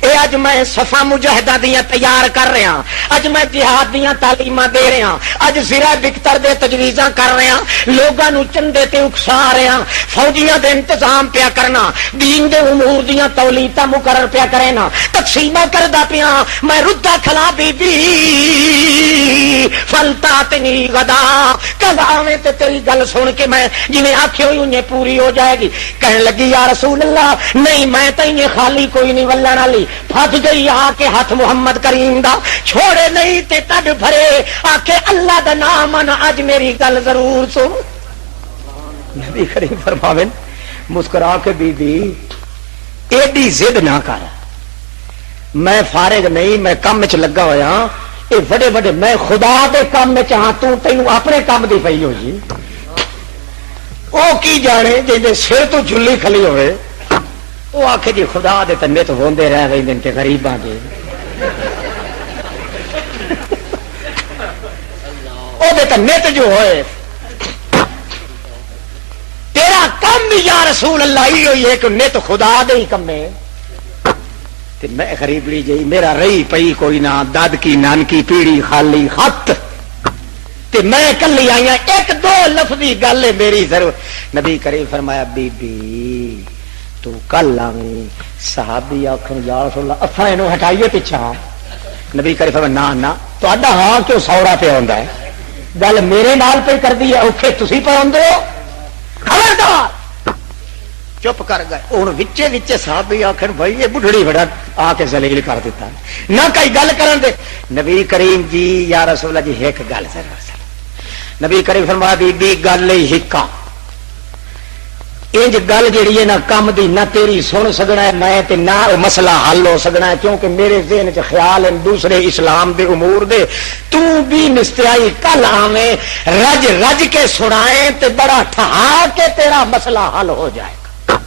اے اج میں صفا مجاہدہ دیاں تیار کر رہا اج میں جہاد دیاں تعلیماں دے رہا اج زرہ بکتر دے تجویزاں کر رہا لوگاں نو چندے تے اکسا رہا فوجیاں دے انتظام پیا کرنا دین دے امور دیاں تولیتاں مقرر پیا کرنا تقسیمہ کردا پیا میں ردا کھلا بی بی فلتاتنی غدا کل آویں تے تیری گل سن کے میں جویں آکھی ہوئی انہیں پوری ہو جائے گی کہنے لگی یا رسول اللہ نہیں میں تے خالی کوئی نہیں ولن والی پھٹ گئی آ کے ہاتھ محمد کریم دا چھوڑے نہیں تے تڈ بھرے آ کے اللہ دا نام من اج میری گل ضرور سن نبی کریم فرماویں مسکرا کے بی بی ایڈی ضد نہ کر میں فارغ نہیں میں کم وچ لگا ہویا اے بڑے بڑے میں خدا دے کام وچ ہاں تو تینوں اپنے کام دی پئی ہوئی او کی جانے جے سر تو جھلی کھلی ہوئے وہ آخے جی خدا دے تنے تو ہوندے رہ گئی دن کے غریباں دے او دے تنے تو جو ہوئے تیرا کم یا رسول اللہ ہی ہوئی ہے کہ نے تو خدا دے ہی کم میں تے میں غریب لی جئی میرا رہی پئی کوئی نہ داد کی نانکی پیڑی خالی خط تے میں کلی آئی ایک دو لفظی گل ہے میری ضرور نبی کریم فرمایا بی بی تو کل آویں صحابی آکھن یا رسول اللہ اساں اینو ہٹائیے پیچھا نبی کریم فرمایا نا نا تہاڈا ہاں کیوں سورا پہ ہوندا ہے گل میرے نال پہ کر دی ہے اوکھے تسی پہ ہوندے ہو خبردار چپ کر گئے ہن وچے وچے صحابی آکھن بھائی یہ بڈھڑی بڑا آ کے ذلیل کر دیتا نہ کئی گل کرن دے نبی کریم جی یا رسول اللہ جی ایک گل ضرور نبی کریم فرمایا بی بی گل ہکا انج گل جیڑی ہے نہ کم دی نہ تیری سن سکنا ہے میں تے نہ مسئلہ حل ہو سکنا ہے کیونکہ میرے ذہن چ خیال ہے دوسرے اسلام دے امور دے تو بھی نستیائی کل آویں رج رج کے سنائیں تے بڑا ٹھہا کے تیرا مسئلہ حل ہو جائے گا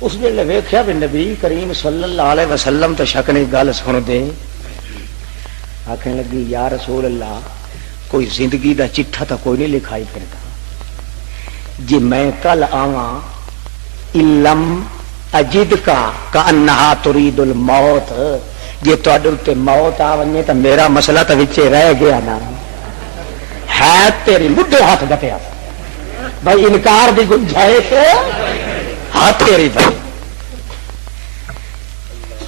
اس ویلے ویکھیا بھی نبی کریم صلی اللہ علیہ وسلم تو شک نہیں گل سن دے آکھنے لگی یا رسول اللہ کوئی زندگی دا چٹھا تو کوئی نہیں لکھائی پھردا جی میں کل آواں علم اجد کا کانہا ترید الموت جی تواڈے تے موت آ ونجے تے میرا مسئلہ تو وچے رہ گیا نا ہے تیری مڈے ہاتھ گٹیا بھائی انکار دی گنجائش ہاتھ تیری بھائی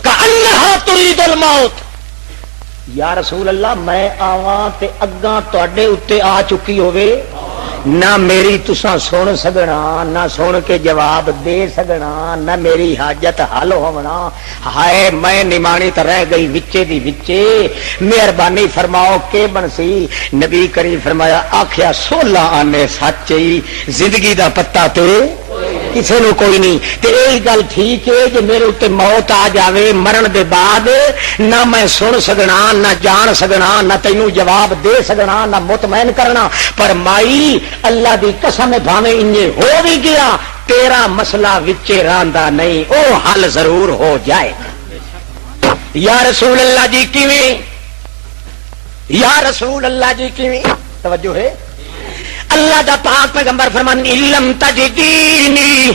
کانہا ترید الموت یا رسول اللہ میں آواں تے اگاں تواڈے اوتے آ چکی ہوے نہ میری تساں سن سکنا، نہ سن کے جواب دے سکنا، نہ میری حاجت حل ہونا. ہائے میں نمانی تو رہ گئی وچے دی وچے، مہربانی فرماؤ کے بنسی. نبی کریم فرمایا آخیا 16 آنے سچی زندگی دا پتا تے کسی نو کوئی نہیں. تے یہی گل ٹھیک ہے جی میرے اتنے موت آ جاوے مرن دے بعد نہ میں سن سکنا، نہ جان سکنا، نہ تینوں جواب دے سکنا، نہ مطمئن کرنا. پر مائی اللہ دی قسم بھاویں انجے ہو بھی گیا تیرا مسئلہ وچے راندا نہیں، او حل ضرور ہو جائے. یا رسول اللہ جی کیویں، یا رسول اللہ جی کیویں، توجہ ہے. اللہ دا پاک پیغمبر فرمان علم تجدینی،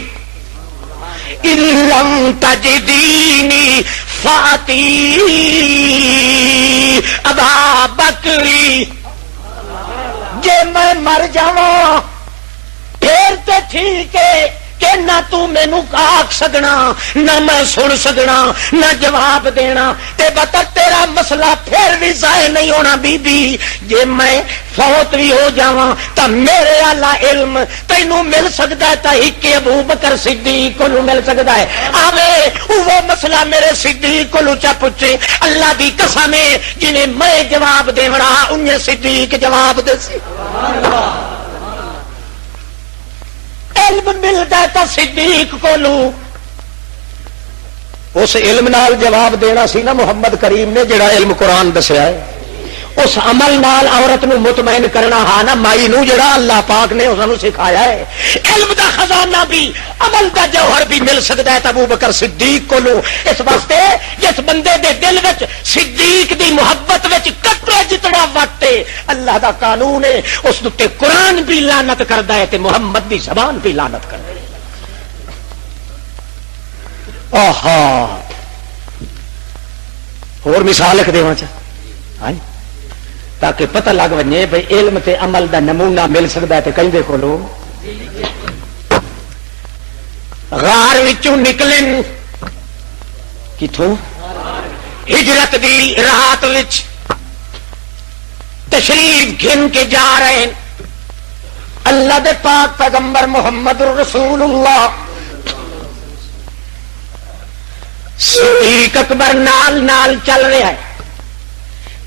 علم تجدینی فاتی ابا بکری. جے میں مر جاواں پھر تے ٹھیک ہے کہ نہ تو مینوں آکھ سکنا، نہ میں سن سکنا، نہ جواب دینا. تے بتا تیرا مسئلہ پھر بھی ضائع نہیں ہونا بی بی. جے میں فوت بھی ہو جاواں تا میرے اعلی علم تینوں مل سکتا ہے، تا ایک ابو بکر صدیق کو مل سکتا ہے. آوے وہ مسئلہ میرے صدیق کو چا پوچھے. اللہ دی قسم ہے جنہیں میں جواب دیونا انہیں صدیق جواب دے سی. علم ملتا ہے تو صدیق کو لوں اس علم نال جواب دینا سی نا محمد کریم نے جڑا علم قرآن دسیا ہے. اس عمل نال عورت نو مطمئن کرنا ہاں نا مائی نو جڑا اللہ پاک نے اسانو سکھایا ہے. علم دا خزانہ بھی عمل دا جوہر بھی مل سکتا ہے تو ابو بکر صدیق کو لوں. اس واسطے جس بندے دے دل وچ صدیق دی محبت وچ کٹے جتنا وٹے اللہ دا قانون ہے اس تے قرآن بھی لعنت کردا ہے تے محمد دی زبان بھی لعنت کردا ہے. آہا اور مثال لکھ دیواں چا تاکہ پتہ لگ وجے بھئی علم تے عمل دا نمونہ مل سکتا ہے تے کہندے کولو غار وچوں نکلن کتھوں ہجرت دی رات وچ تشریف گھن کے جا رہے ہیں. اللہ دے پاک پیغمبر محمد رسول اللہ صدیق اکبر نال نال چل رہا ہے،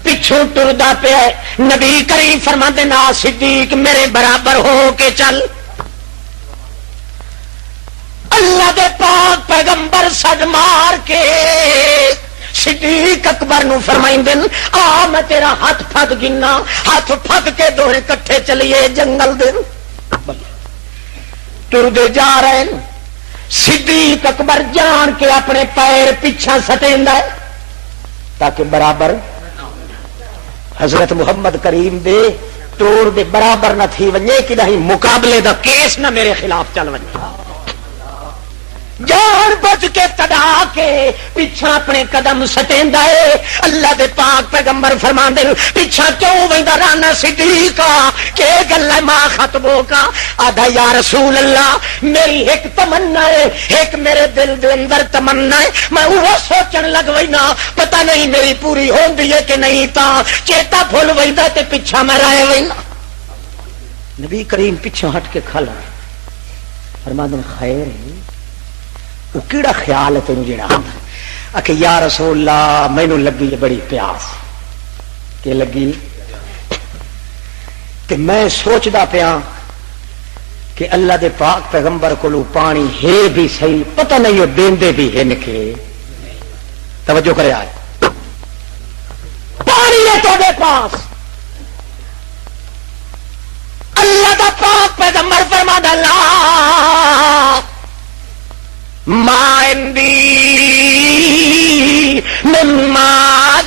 پچھوں ٹردا پیا ہے. نبی کریم فرماندے نا صدیق میرے برابر ہو کے چل. اللہ دے پاک پیغمبر سد مار کے صدیق اکبر نو فرمائندے آ میں تیرا ہاتھ پھد گنا. ہاتھ پھد کے دوہے کٹھے چلیے جنگل دے. ٹردے جا رہے ہیں. صدیق اکبر جان کے اپنے پیر پیچھا سٹیندا ہے تاکہ برابر حضرت محمد کریم دے توڑ دے برابر نہ تھی ونجے کہ نہیں مقابلے دا کیس نہ میرے خلاف چل ونجے. جان بچ کے تڑا کے پیچھا اپنے قدم سٹیندا ہے. اللہ دے پاک پیغمبر فرماندے پیچھا کیوں ویندا رانا صدیقا کہ گل ہے ماں خطبوں کا. آدھا یا رسول اللہ میری ایک تمنا ہے، ایک میرے دل دے اندر تمنا ہے، میں وہ سوچن لگ وینا پتہ نہیں میری پوری ہوندی ہے کہ نہیں، تا چیتا بھول ویندا تے پیچھا میں رہ وینا. نبی کریم پیچھے ہٹ کے کھلا فرماندے خیر ہے وہ کیڑا خیال ہے تینوں جڑا آتا کہ یا رسول اللہ مینوں لگی ہے بڑی پیاس. کہ لگی تے میں سوچدا پیا کہ اللہ دے پاک پیغمبر کو پانی ہے بھی صحیح پتہ نہیں وہ دیندے بھی ہن کے. توجہ کرے آج پانی ہے تو دے پاس. اللہ دا پاک پیغمبر فرماتا لا ما عندي من ماء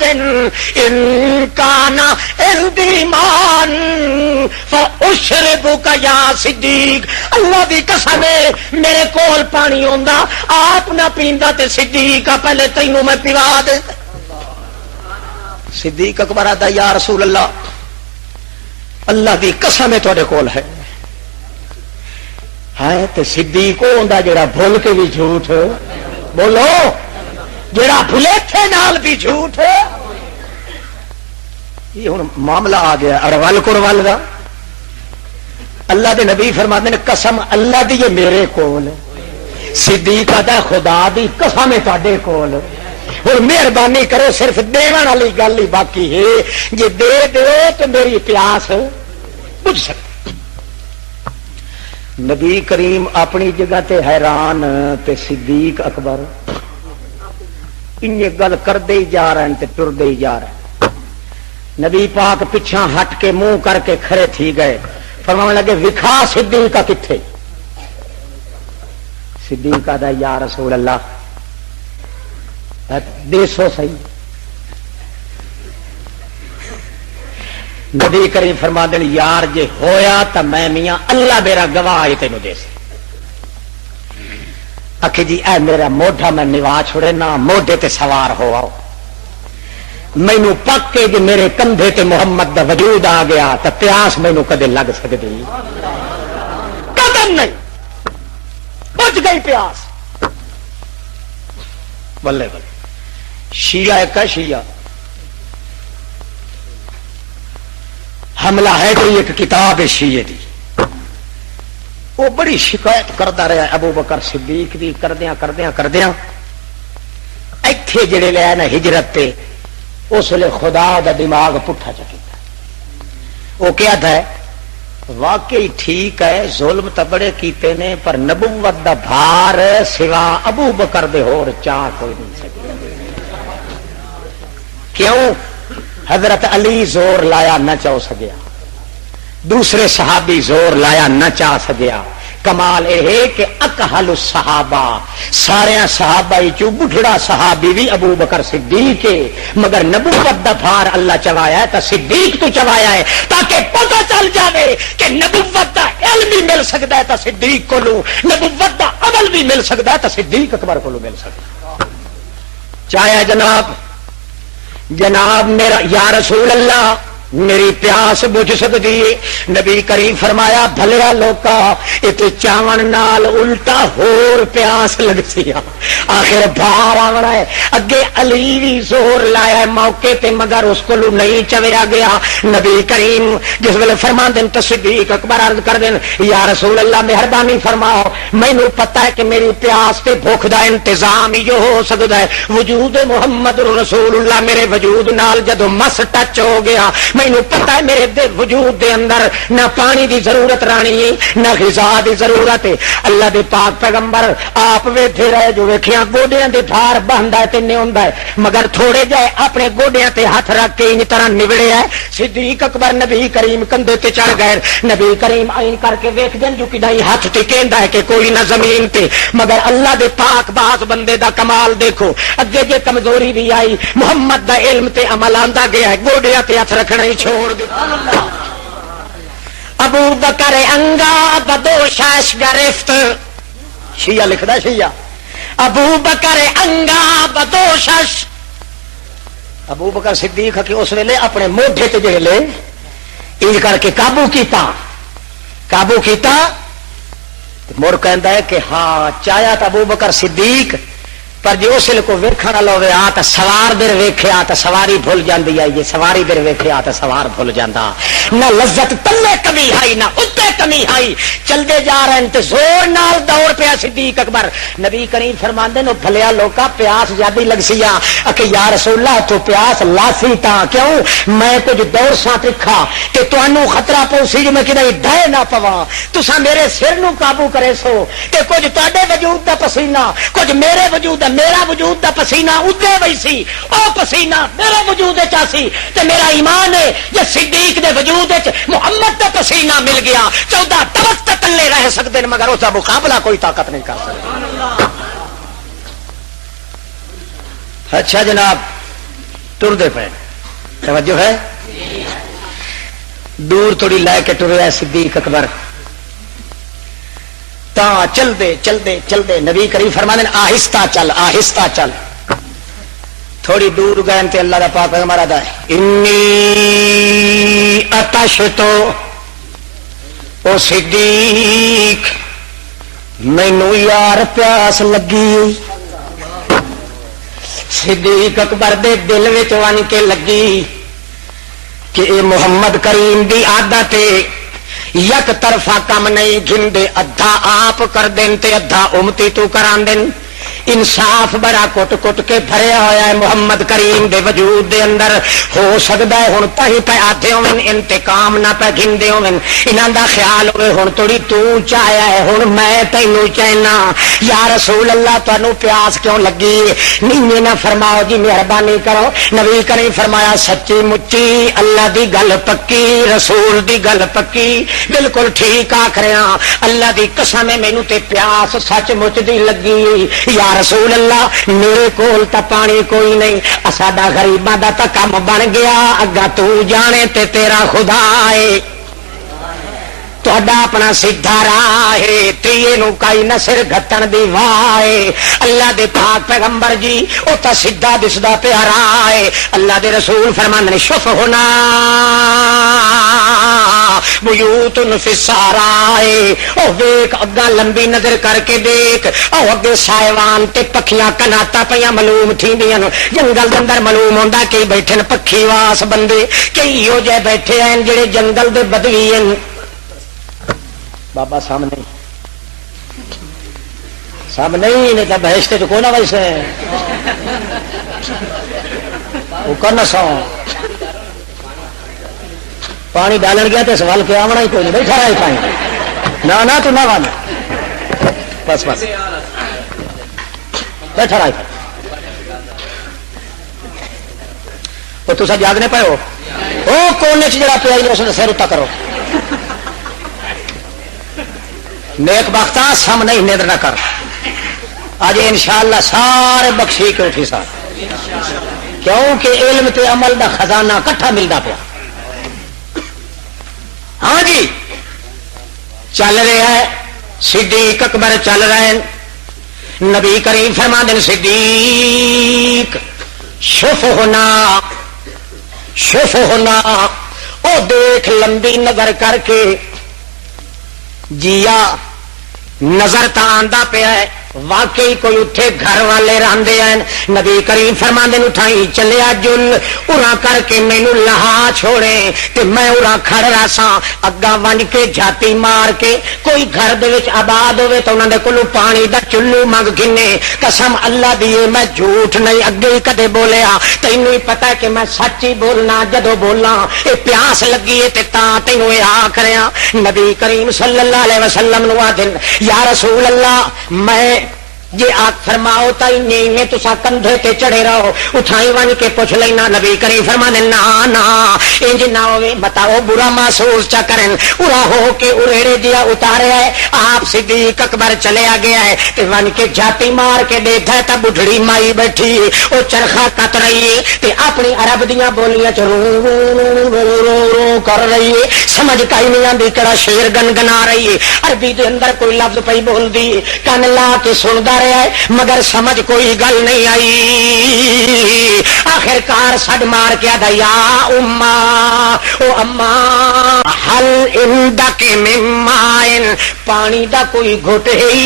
إن كان عندي ماء فأشربك يا صدیق. اللہ دی قسم ہے میرے کول پانی ہوندا آپ نہ پیندا تے صدیق پہلے تینوں میں پیوا دے. صدیق اکبر آدا یا رسول اللہ اللہ دی قسم ہے تواڈے کول ہے ہے تے صدیق ہوندا جڑا بھول کے بھی جھوٹ بولو، جڑا بھلیٹھے نال بھی جھوٹ. یہ ہن معاملہ آ گیا اڑول کڑول دا. اللہ دے نبی فرماتے ہیں قسم اللہ دی یہ میرے کول، صدیق آتا خدا دی قسم ہے تواڈے کول، اور مہربانی کرو صرف دیون والی گل ہی باقی ہے، جی دے دیو تو میری پیاس بجھ سکتی۔ نبی کریم اپنی جگہ تے حیران تے صدیق اکبر ان گل کردے ہی جا رہے ہیں تے ٹردے ہی جا رہے ہیں۔ نبی پاک پیچھا ہٹ کے منہ کر کے کھڑے تھی گئے، فرمانے لگے وکھا صدیق کا کتھے؟ صدیق آدھا یا رسول اللہ دے سو صحیح۔ نبی کریم فرما دیں یار جے ہویا تو میں میاں اللہ میرا گواہ ہے تینوں دے سی۔ آخی جی اے میرا موڈا میں نوا چھوڑے نہ موڈے تے سوار ہو آؤ، مینو پکے جی میرے کندھے تے محمد دا وجود آ گیا تو پیاس مینو کدے لگ سکتی قدم نہیں، بچ گئی پیاس۔ بلے بلے شیعہ ایک ہے، شیعہ حملہ ہے کوئی ایک کتاب ہے شیعہ دی، وہ بڑی شکایت کرتا رہا ابو بکر صدیق دی، کردیاں ایتھے جڑے لے نا ہجرت تے اس لیے خدا دا دماغ پٹھا چکیتا۔ وہ کیا تھا واقعی ٹھیک ہے ظلم تو بڑے کیتے نے پر نبوت دا بھار سوا ابو بکر دے ہور چاہ کوئی نہیں سکتا۔ کیوں؟ حضرت علی زور لایا نہ چاہ سکیا، دوسرے صحابی زور لایا نہ چاہ سکیا۔ کمال یہ ہے کہ اکحل الصحابہ سارے صحابہ چوں بڑھڑا صحابی بھی ابو بکر صدیق ہے، مگر نبوت دا بھار اللہ چوایا ہے تو صدیق تو چوایا ہے تاکہ پتہ چل جاوے کہ نبوت دا علم بھی مل سکتا ہے تو صدیق کو لو، نبوت دا عمل بھی مل سکتا ہے تو صدیق اکبر کو مل سکتا ہے۔ چاہے جناب میرا یا رسول اللہ میری پیاس بجھ سکتی ہے، نبی کریم فرمایا بھلیا لوکا ات چاون نال الٹا ہور پیاس لگ سی، آخر باہر آنا ہے۔ اگے علی بھی زور لایا موقع تے مگر اس کو نہیں چویا گیا۔ نبی کریم جس ویلے فرما دین تو صدیق اکبر عرض کر دین یا رسول اللہ مہربانی فرماؤ، مینو پتا ہے کہ میری پیاس تے بھوک دا انتظام ہی جو ہو سکتا ہے وجود محمد رسول اللہ میرے وجود نال جدو مس ٹچ ہو گیا، مینو پتا ہے میرے وجود دے اندر نہ پانی دی ضرورت رانی ہے نہ غذا دی ضرورت ہے۔ اللہ دے پاک پیغمبر آپ ویٹھے رہے جو ویکھیاں گوڈیاں دے بھار بہندا ہے تے نہیں ہوندا ہے، مگر تھوڑے جائے اپنے گوڈیاں تے ہاتھ رکھ کے ان طرح نبڑے ہے۔ صدیق اکبر نبی کریم کندھے تے چڑھ گئے، نبی کریم آئین کر کے ویکھ دین جو کدائی ہاتھ ٹکیندا ہے کہ کوئی نہ زمین تے، مگر اللہ دے پاک باز بندے دا کمال دیکھو، اگے جے کمزوری بھی آئی محمد دا علم تے عمل آندا گیا ہے، گوڈیاں تے ہاتھ رکھنا ہی چھوڑ ابو بکر انگا بدوشش گرفت، شیعہ لکھدا شیعہ ابو بکر انگا بدوشش، ابو بکر صدیق کہ اس ویلے اپنے موڈے تے جڑے لے انج کر کے قابو کیتا مڑ کہندا ہے کہ ہاں چاہیا تو ابو بکر صدیق پر جو اس کو ویکھن والا ہوے آ تا سوار در ویکھیا تا سواری بھول جاندی ہے، یہ سواری در ویکھیا تا سوار بھول جاندا، نہ لذت تلے کمی آئی نہ اتے کمی آئی، چلدے جا رہے ہیں تے زور نال دوڑ پیا صدیق اکبر۔ نبی کریم فرماندے نو بھلیا لوکا پیاس زیادہ لگ سیا، کہ یا رسول اللہ تو پیاس لاسی تا کیوں میں کچھ دور سا تکھا کہ تانوں خطرہ پوسی جو میں کدی ڈھے نہ پواں، تساں میرے سر نو قابو کرے سو تے کچھ تواڈے وجود دا پسینہ کچھ میرے وجود میرا وجود دا پسینہ ادے وی سی، او پسینہ میرے وجود سی تے میرا ایمان ہے جے صدیق دے وجود محمد دا پسینہ مل گیا 14 تبت تلے رہ سکتے ہیں مگر اس کا مقابلہ کوئی طاقت نہیں کر سکتی۔ اچھا جناب ٹردے پے توجہ ہے، دور تھوڑی لے کے ٹریا صدیق اکبر، چلدے نبی کریم فرمانے آہستہ چل، تھوڑی دور گئے تے اللہ دا پاک پیغمبر آدا ہے انی اتشتو، او صدیق مینوں یار پیاس لگی، صدیق اکبر دے دل وچ ون کے لگی کہ اے محمد کریم دی عادت ہے یک طرفہ کم نہیں گھندے، ادھا آپ کر دین تے ادھا امتی تو کران دین. انصاف بڑا کٹ کٹ کے بھریا ہوا ہے محمد کریم دے وجود دے اندر. ہو سکتا ہے ہن تھی پہ آتے ہوئے انتقام نہ پہ گھندے ہوئے، انہاں دا خیال ہوئے ہن تھوڑی تو چاہیا ہے ہن میں تینوں چاہنا. یا رسول اللہ تانوں پیاس کیوں لگی؟ نیویں نہ فرماؤ جی مہربانی کرو. نبی کریم فرمایا سچی مچی اللہ دی گل پکی، رسول دی گل پکی، بالکل ٹھیک آکھ رہا. اللہ دی قسم ہے مینوں تے پیاس سچ مچ دی لگی. یا رسول اللہ میرے کول تا پانی کوئی نہیں، ساڈا غریباں دا تا کم بن گیا، اگا تو جانے تے تیرا خدا ہے، تہاڈا اپنا سیدھا راہ ہے، تیے نو کائی نصر گھتن دی واہ ہے. اللہ دے پاک پیغمبر جی او تا سیدھا دسدا پیا راہ ہے. اللہ دے رسول فرماندے نے شف ہونا بیوت فی الصحراء، او ویکھ اگاں لمبی نظر کر کے دیکھ، او اگے سائوان تے پکھیاں کناتا پیاں معلوم تھیندیاں. جنگل دے اندر معلوم ہوندا کہ بیٹھے نے پکھی واس بندے، کئی ہو جائے بیٹھے ہیں جڑے جنگل دے بدوی ہیں. بابا سامنے نہیں تو بہشتے تو کون ویسے وہ کرنا سو پانی ڈالن گیا تو سوال کیا آنا ہی کوئی نہیں بیٹھا رہا پانی نہ تو نہ وانا بس بس بیٹھا رہا وہ تصا جاگنے پے ہو وہ کونے چ جڑا پیا اس نے سر اتا کرو. نیک بختہ سامنے ہی ندر نہ کر. آج انشاءاللہ سارے بخشی کے اٹھی سار کیونکہ علم تے عمل دا خزانہ کٹھا ملتا پیا. ہاں جی چل رہا ہے صدیق اکبر چل رہے ہیں. نبی کریم فرما دین صدیق شف ہونا او دیکھ لمبی نظر کر کے جیا نظر تا آندا پیا ہے واقعی کوئی اٹھے گھر والے راندے ہیں. نبی کریم فرماندے اٹھائی چلیا جل اُرا کر کے مینوں لہا چھوڑے تے میں اُرا کھڑ رہا سا اگا ونج کے جھاتی مار کے کوئی گھر دے وچ آباد ہوے تو انہاں دے کولوں پانی دا چلو منگ گھنے. قسم اللہ دی میں جھوٹ نہیں اگے ہی کدے بولیا. تینوں ہی پتہ ہے کہ میں سچ ہی بولنا جدوں بولاں اے پیاس لگی ہے تے تاں تینوں اے آ کریا. نبی کریم صلی اللہ علیہ وسلم نو آدن یا رسول اللہ میں جی آپ فرماؤ تائی نہیں تسا کندھے تے چڑھے رہو اٹھائی ون کے پوچھ لینا. نبی کریم فرمانے نا انج نہ ہوئے بتاؤ برا محسوس چا کرن. ارا ہو کے اریڑے دیا اتارے ہے آپ صدیق اکبر چلے گیا ہے تے ون کے جاتی مار کے دیکھا ہے تا بڈھڑی مائی بیٹھی او چرخا کت رہی ہے تے اپنی عرب دیاں بولیاں چ رو کر رہی ہے. سمجھ کئی نہیں آندی کڑا شیر گنگنا رہی ہے. عربی دے اندر کوئی لفظ پئی بول دی کن لا کے سندا رہا ہے مگر سمجھ کوئی گل نہیں آئی. آخر کار سڈ مار کے آدھا یا اما او اما حل عندک من ماء پانی دا کوئی گھٹ ہے.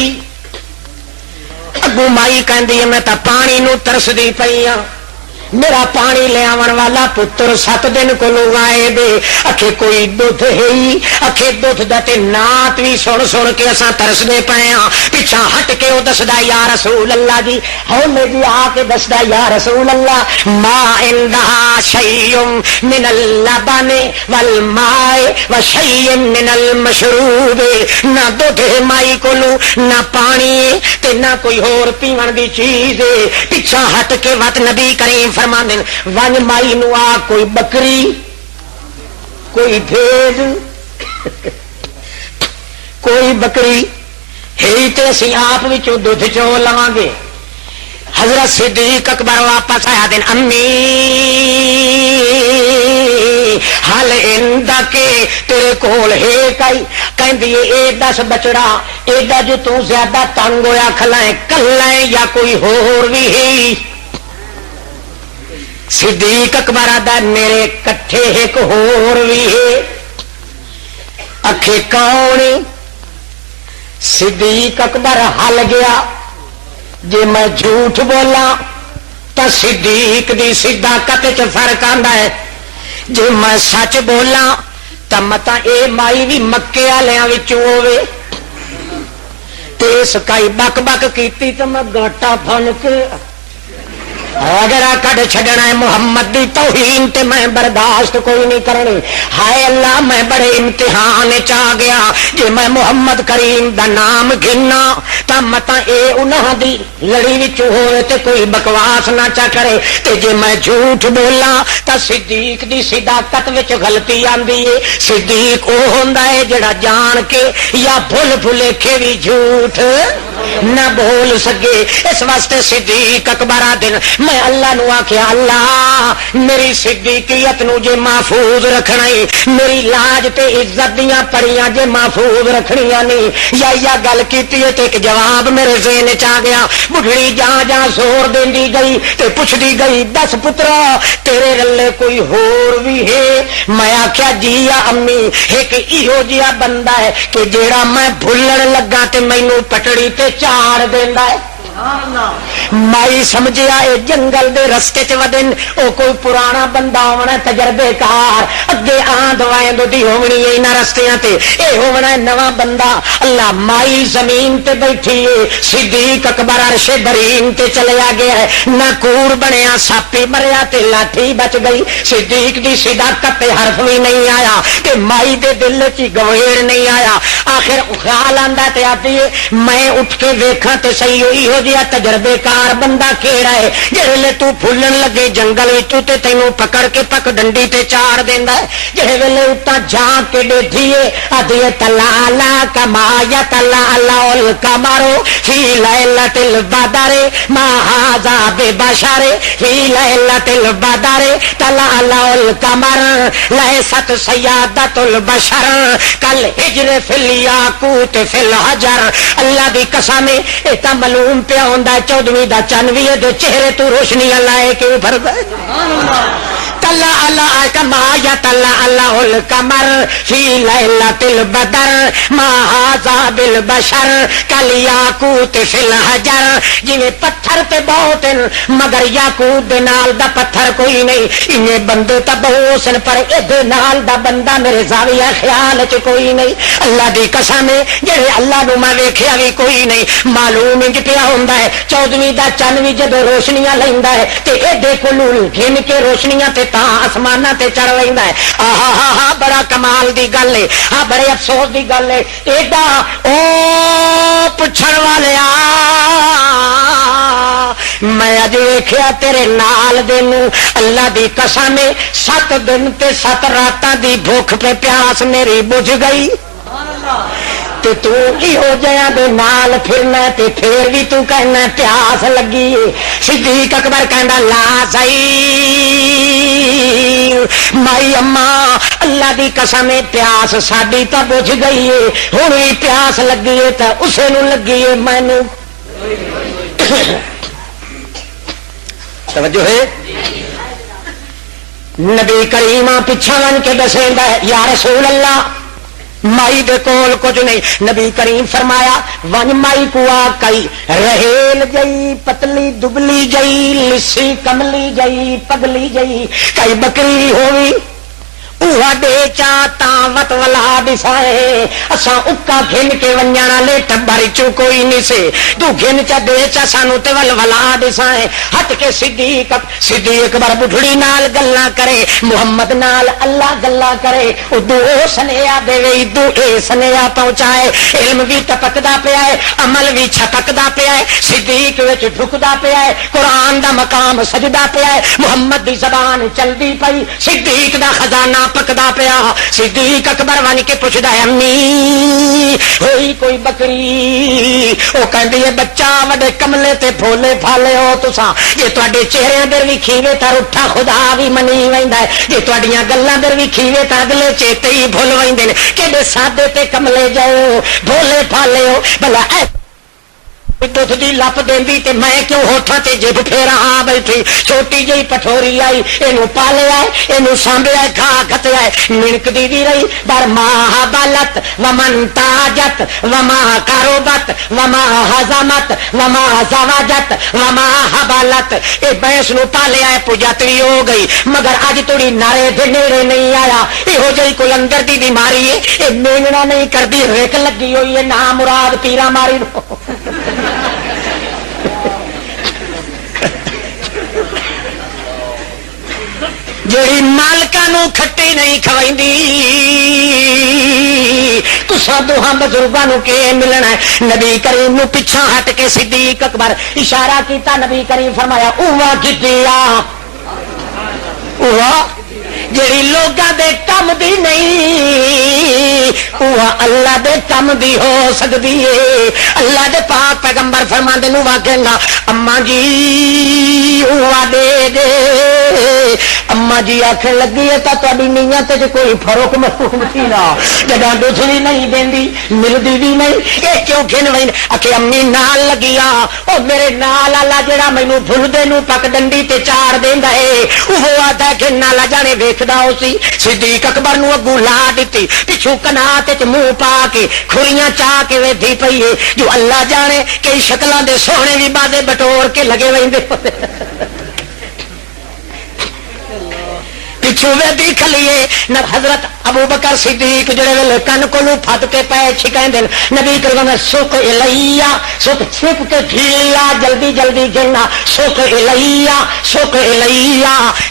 اگو مائی کہندی ہے میں تا پانی نو ترسدی پئی ہاں میرا پانی لے آون والا پتر 7 دن کو آئے دے اکھے کوئی دودھ ہے اکھے دودھ دا تے نات بھی سن سن کے اساں ترسدے پئے ہاں. پیچھا ہٹ کے او دسدا یا رسول اللہ جی ہن جی آ کے دسدا یا رسول اللہ ما عندها شیء من اللبن والماء وشیء من المشروب. نہ دودھ مائی کولو نہ پانی تے نہ کوئی ہور پیون دی چیز. پیچھا ہٹ کے وت نبی کریم فرمان دین ون مائی نو آ کوئی بکری کوئی بھیڑ کوئی بکری ہے تے اسی آپ وچوں دودھ چو لواں گے. حضرت صدیق اکبر واپس آیا دن امی حل عندک تیرے کول ہے کئی کہندی اے دس بچڑا ایڈا جو تو زیادہ تنگ ہویا کھلائیں کلائیں یا کوئی ہور بھی ہے. صدیق اکبر آدھا میرے کٹھے ایک ہور بھی ہے. اکھے کون صدیق اکبر ہل گیا جے میں جھوٹ بولا تو صدیق دی صداقت چ فرق آندا ہے. جے میں سچ بولا تا متا اے مائی بھی مکے والوں وچوں ہوے تے سکائی بک بک کیتی تے میں گاٹا پھن کے اگر کڈ چھڈنا ہے محمد دی توہین تے میں برداشت کوئی نہیں کرنی. ہائے اللہ میں بڑے امتحان چ آ گیا جے میں محمد کریم دا نام گھنا تا متا اے انہاں دی لڑی وچ ہوئے تے کوئی بکواس نہ چا کرے تے جے میں جھوٹ بولا تا صدیق دی صداقت وچ غلطی آندی ہے. صدیق او ہوندا ہے جڑا جان کے یا بھول بھلیکھے بھی جھوٹ نہ بول سکے. اس واسطے صدیق اکبر دن میں اللہ نو آخیا اللہ میری صدیقیت نو جے محفوظ رکھنا ہے میری لاج تے عزت دیاں پڑیاں جے محفوظ رکھنیاں نہیں یا گل کیتی ہے تے ایک جواب میرے ذہن چ آ گیا. بڑھڑی جہاں جہاں زور دیندی گئی تے پوچھدی گئی دس پترا تیرے رلے کوئی ہور بھی ہے. میں آخیا جی یا امی ایک ایہو جہا بندہ ہے کہ جیڑا میں بھولن لگا تے مینوں پٹڑی تے چاڑ دیندا ہے. مائی سمجھیا اے جنگل دے رستے چ ودن او کوئی پرانا بندہ ہونا تجربے کار اگے آند وائند دی ہونی اے نہ رستیاں تے اے ہونا نواں بندہ. اللہ مائی زمین تے بیٹھی ہے صدیق اکبر عرش برین تے چلیا گیا ہے نہ کور بنیا ساپی مریا تے لاٹھی بچ گئی. صدیق دی صداقت تے حرف بھی نہیں آیا تے مائی دے دل چ گویر نہیں آیا. آخر خیال آندا تے آتی ہے میں اٹھ کے ویکھاں تے صحیح ہوئی ہو جیا تجربے کار بندہ کیڑا ہے جڑے لے تو پھولن لگے جنگل وچ تے تینوں پکڑ کے پک ڈنڈی تے چاڑ دیندا ہے. جڑے ویلے اُتا جھان کے ڈیٹھیے ادی تلالا کما یا تلالا القمر فی لیلۃ البدر ما ھذا ببشر فی لیلۃ البدر تلالا القمر لیست سیادۃ البشر کل ہجر فی الیاقوت فی الحجر. اللہ دی قسم اے تا معلوم پیا ہوندا 14ویں دا چنوی دے چہرے تو روشنیاں لائے کے پھردا ہے. تلا اللہ کما یا تلا اللہ القمر فی لیلۃ البدر ما ھذا بالبشر کل یاقوت فی الحجر. جویں پتھر تے بہت مگر یاقوت دے نال دا پتھر کوئی نہیں. انہیں بندے تا بہت سن پر اے نال دا بندہ میرے زاویہ خیال چ کوئی نہیں. اللہ دی قسم ہے جڑے اللہ نو میں ویکھیا بھی کوئی نہیں. معلوم انج پیا ہوندا ہے 14ویں دا چنوی جدو روشنیاں لیندا ہے تے ایڈے کولول گھن کے روشنیاں تے تاں آسماناں تے چڑھ ویندا ہے. آہا بڑا کمال دی گل ہے. ہاں بڑے افسوس دی گل ہے ایڈا او پچھڑ والیا میں اج ویکھیا تیرے نال دے نو اللہ دی قسم 7 دن تے 7 راتاں دی بھوک تے پیاس میری بجھ گئی تے تو کی ہو جایا دے نال پھرنا تے پھر بھی تو کہنا پیاس لگی. صدیق اکبر کہندا لا صحیح مائی اماں اللہ دی قسم پیاس ساڈی تا بجھ گئی ہے ہن بھی پیاس لگی ہے تے اسے نو لگی ہے مینوں. توجہ ہے نبی کریم پیچھا ون کے دسیندا ہے یا رسول اللہ مائی دے کول کچھ نہیں. نبی کریم فرمایا ون مائی کو آ کئی رہیل جئی پتلی دبلی جئی لسی کملی جئی پگلی جئی کئی بکری ہوئی وڈے چا وت ولا دسائے اساں اکا گھن کے ونجنا لے ٹبر چو کوئی نہیں سے تو گھن چا دے چا سانو تے ول ولا دسائے. ہٹ کے صدیق بر بڈھڑی نال گلاں کرے محمد نال اللہ گلاں کرے ادو او سنیا دے ادو اے سنیا پہنچائے. علم بھی ٹپکدا پیا ہے عمل بھی چھپکدا پیا ہے صدیق وچ ڈھکدا پیا ہے قرآن دا مقام سجدا پیا ہے محمد دی زبان چلدی پئی صدیق دا خزانہ پکدا پیا. صدیق اکبر ون کے پوچھدا ہے امی ہوئی کوئی بکری او کہندی ہے بچہ وڈے کملے تے بھولے پھالے ہو تساں جے تواڈے چہرے دے وی کھیوے تے اٹھا خدا وی منی ویندا ہے جے تواڈیاں گلاں دے وی کھیوے تے اگلے چیتے ہی بھول ویندے نے کہ سادے تے کملے جاؤ بھولے پھالے ہو. بھلا دودھ دی لپ دیندی تے میں کیوں ہوٹھاں تے جب پھیرا آ بیٹھی چھوٹی جئی پٹھوری آئی اینو پالیا اینو سانبیا کھا کھتیا منک دی رہی بر ماہ بالت ومن تاجت وما کاروبت وما حزمت وما زواجت وما حبالت اے بینس نو پالیا پجاتری ہو گئی مگر اج توڑی نارے دے نیڑے نہیں آیا یہو جئی کوئی اندر دی بیماری ہے اے مینگنا نہیں کردی ریک لگی ہوئی ہے نا مراد پیرا ماری نو جیڑی مالکاں نو کھٹی نہیں کھوائندی تساں دوہاں بزرگاں نو کے ملنا ہے نبی کریم نو پیچھا ہٹ کے صدیق اکبر اشارہ کیتا نبی کریم فرمایا اوہ کیتیا اوہ جیڑی لوگاں دے کم دی نہیں اوہ اللہ دے کم دی ہو سکدی ہے اللہ دے پاک پیغمبر فرماندے نو واکھنا اما جی اوہ دے دے اما جی آخر لگی ہے تو نیت کوئی فروق محسوس نہیں نا جگہ دوسری نہیں دینی ملتی بھی نہیں یہ کیوں کھن وی آخر امی نال لگی آ میرے نال والا جڑا مینو فلدے نو پک ڈنڈی تے چاڑ دینا ہے وہ آتا ہے کہ نالا جانے ویکھدا ہو سی صدیق اکبر نو اگوں لا دیتی پچھو کنات منہ پا کے کھوریاں چاہ کے ویدھی پئی ہے جو اللہ جانے کئی شکلاں دے سونے بھی بادے بٹور کے لگے ویندے پچھو ویدی کھلیے نہ حضرت ابو بکر صدیق جڑے ویلے کن کولو پھٹ کے پے چھکائیں دین نبی کریم نے سوک الیا سوک چھپ کے گھیلا جلدی جلدی گھنا سوک الیا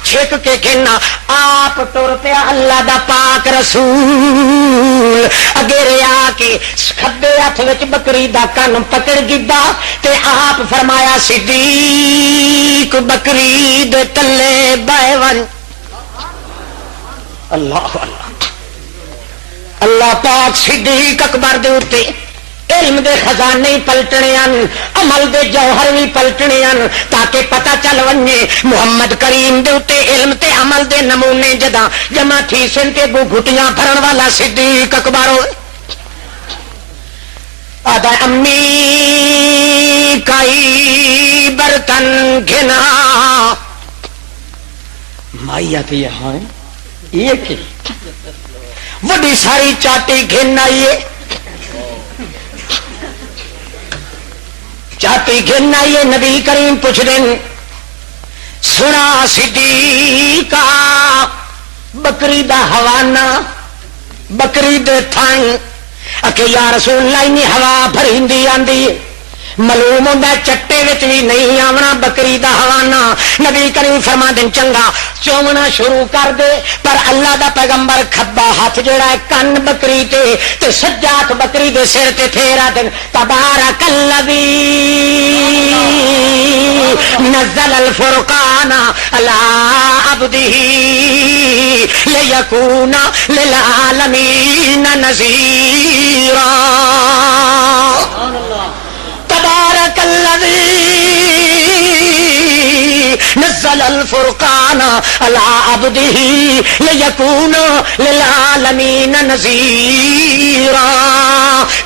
چھپ کے گھنا آپ ٹر پیا اللہ دا پاک رسول اگے ریا کے کھبے ہاتھ وچ بکری دا کن پکڑ گدا تے آپ فرمایا صدیق بکری دے تلے بہ ون اللہ اللہ اللہ پاک صدیق اکبر دے اوتے علم دے خزانے پلٹنے ہیں عمل دے جوہر بھی پلٹنے ہیں تاکہ پتہ چل ونجے محمد کریم دے اوتے علم تے عمل دے نمونے جدا جمع تھی سن تے گو گھٹیاں بھرن والا صدیق اکبر ہو آدھا امی کئی برتن گھنا مائیا تے یہاں یہ وڈی ساری چاٹی گھن آئیے چاٹی گھن آئیے نبی کریم پوچھ دیں سنا صدیقہ بکری دا حوانہ بکری دے تھان اکے یا رسول اللہ انی ہوا بھریندی آندی معلوم ہوتا چٹے وچ بھی نہیں آونا بکری دا حوانہ نبی کریم فرما دین چنگا چومنا شروع کر دے پر اللہ دا پیغمبر کھبا ہاتھ جڑا ہے کن بکری تے سجا ہاتھ بکری دے سر تے پھیرا دین تبارک الذی نزل الفرقان علی عبدہ لیکون للعالمین نذیرا تبارک الذی نزل الفرقان علی عبدہ لیکون للعالمین نذیرا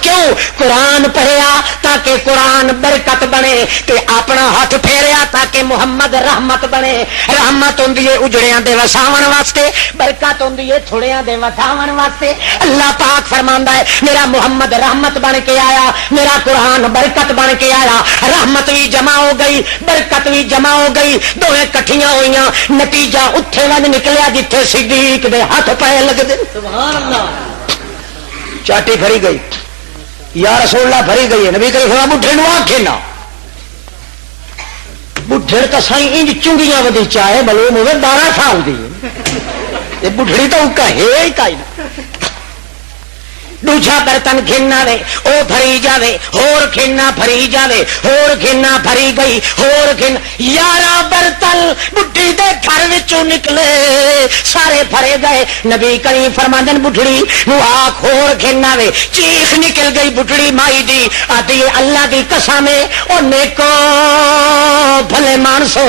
کیوں قرآن پڑھیا تاکہ قرآن برکت بنے تے اپنا ہاتھ پھیریا تاکہ محمد رحمت بنے رحمت ہوندی ہے اجڑیاں دے وساون واسطے برکت ہوندی ہے تھوڑیاں دے وساون واسطے اللہ پاک فرماندا ہے میرا محمد رحمت بن کے آیا میرا قرآن برکت بن کے آیا رحمت بھی جمع ہو گئی برکت بھی جمع ہو گئی دوویں کٹھیاں ہوئیاں نتیجہ اتھے ونج نکلیا جتھے صدیق دے ہاتھ پائے لگ دے سبحان اللہ چاٹی بھری گئی یا رسول اللہ بھری گئی ہے نبی کریم فرمایا بڈھے نو آکھے نا بڈھڑ تو سائیں انج چنگیاں ودی چاہے معلوم ہوئے 12 سال دی یہ بڈھڑی تو کہے ہی کائی نہ دوجا برتن گھننا وے او بھری جاوے ہور گھننا بھری جاوے ہور گھننا بھری گئی ہور گھن 11 برتن بڈھی دے گھر وچوں نکلے سارے بھرے گئے نبی کریم فرماندن بڈھڑی نو آکھ ہور گھننا وے چیخ نکل گئی بڈھڑی مائی دی آدھی اللہ دی قسم او نیکو بھلے مانسو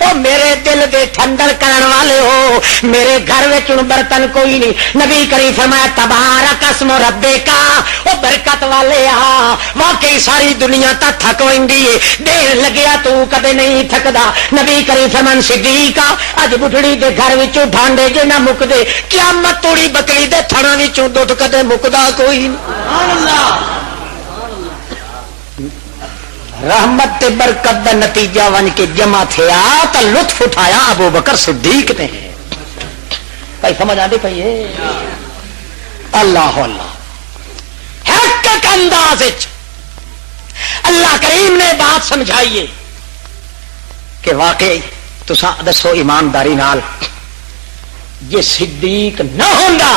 او میرے دل دے ٹھنڈر کرن والے ہو میرے گھر وچ برتن کوئی نہیں نبی کریم فرمایا تبارک اسم ربک او برکت والے آ واقعی ساری دنیا تا تھک ویندی ہے دین لگیا تو کدے نہیں تھکدا نبی کریم فرمان صدیق اج بڈھڑی دے گھر وچوں ڈھانڈے جے نہ مکدے قیامت توڑی بکری دے تھڑاں وچوں دودھ کدے مکدا کوئی نہیں سبحان اللہ رحمت تے برکت دا نتیجہ ون کے جمع تھیا تا لطف اٹھایا ابو بکر صدیق نے کئی سمجھ آتی پئی ہے اللہ اللہ ایک ایک انداز اللہ کریم نے بات سمجھائیے کہ واقعی تساں دسو ایمانداری نال یہ صدیق نہ ہوندا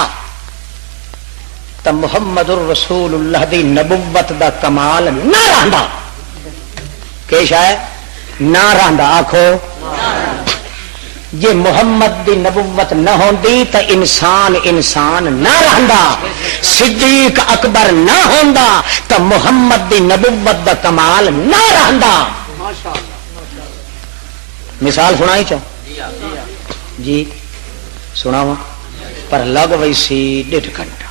تا محمد الرسول اللہ دی نبوت دا کمال نہ رہندا کہ شاید نہ رہندا آکھو جے محمد دی نبوت نہ ہوندی تا انسان نہ رہندا صدیق اکبر نہ ہوندا تا محمد دی نبوت دا کمال نہ رہندا مثال سنائی چاہ جی سناواں پر لگ وئی سی 1.5 گھنٹہ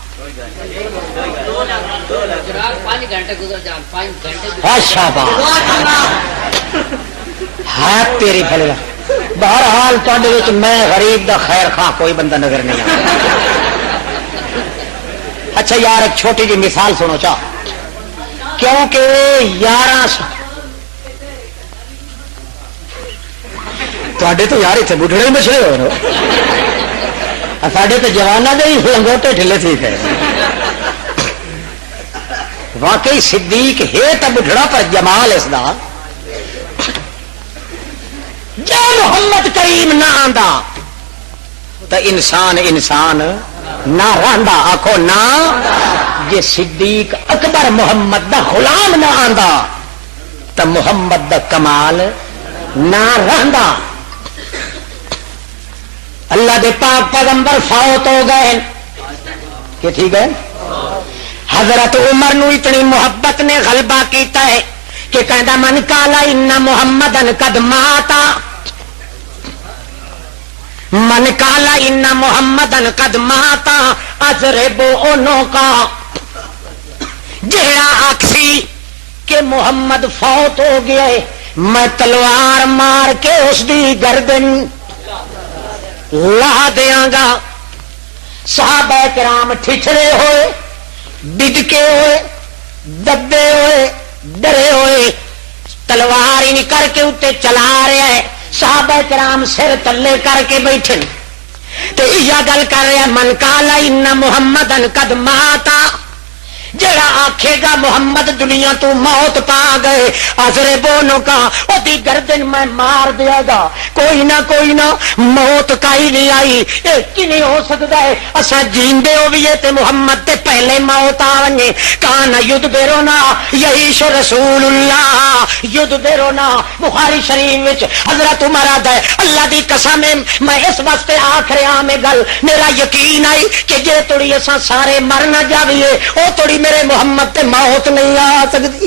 ہاتھ تیری بھلے بہرحال تھوڑے میں غریب دا خیر خواہ کوئی بندہ نظر نہیں آتا اچھا یار ایک چھوٹی جی مثال سنو چاہ کیونکہ 11 تو یار اتنے بڈھڑے ہی مچھلے ہو ساڈے تو جوانوں دے ہی لنگوٹے ڈھلے ٹھیک ہے واقعی صدیق ہے تو بڈھڑا پر جمال اس دا جے محمد کریم نہ آندا تو انسان نہ رہندا آکھو نہ جے صدیق اکبر محمد دا غلام نہ آندا تو محمد دا کمال نہ رہندا اللہ دے پاک پیغمبر فوت ہو گئے کہ ٹھیک ہے حضرت عمر نو اتنی محبت نے غلبہ کیتا ہے کہ کہندا من قالا ان محمدن قد ماتا من قالا ان محمدن قد ماتا اضربو انو کا جہڑا آکسی کہ محمد فوت ہو گیا ہے میں تلوار مار کے اس دی گردن لا دیاں گا صحابہ کرام ٹھٹھرے ہوئے بدکے ہوئے دبے ہوئے ڈرے ہوئے تلوار ہی کر کے اتنے چلا رہا ہے صحابہ کرام سر تلے کر کے بیٹھے تو یہ گل کر رہا من قال ان محمدن قد ماتا جڑا آکھے گا محمد دنیا تو موت پا گئے آزرے بونوں کا او دی گردن میں مار دیا گا کوئی نہ موت کا ہی نہیں آئی ایک کی نہیں ہو سکتا ہے اسا جیندے ہو بھی تے محمد تے پہلے موت آویں کان یدبرونا یعیش رسول اللہ یدبرونا بخاری شریف وچ حضرت عمر آدا ہے اللہ دی قسم میں اس واسطے آکھ رہا میں گل میرا یقین آئی کہ جے توڑی اسا سارے مر نہ جاویے او توڑی میرے محمد تے موت نہیں آ سکتی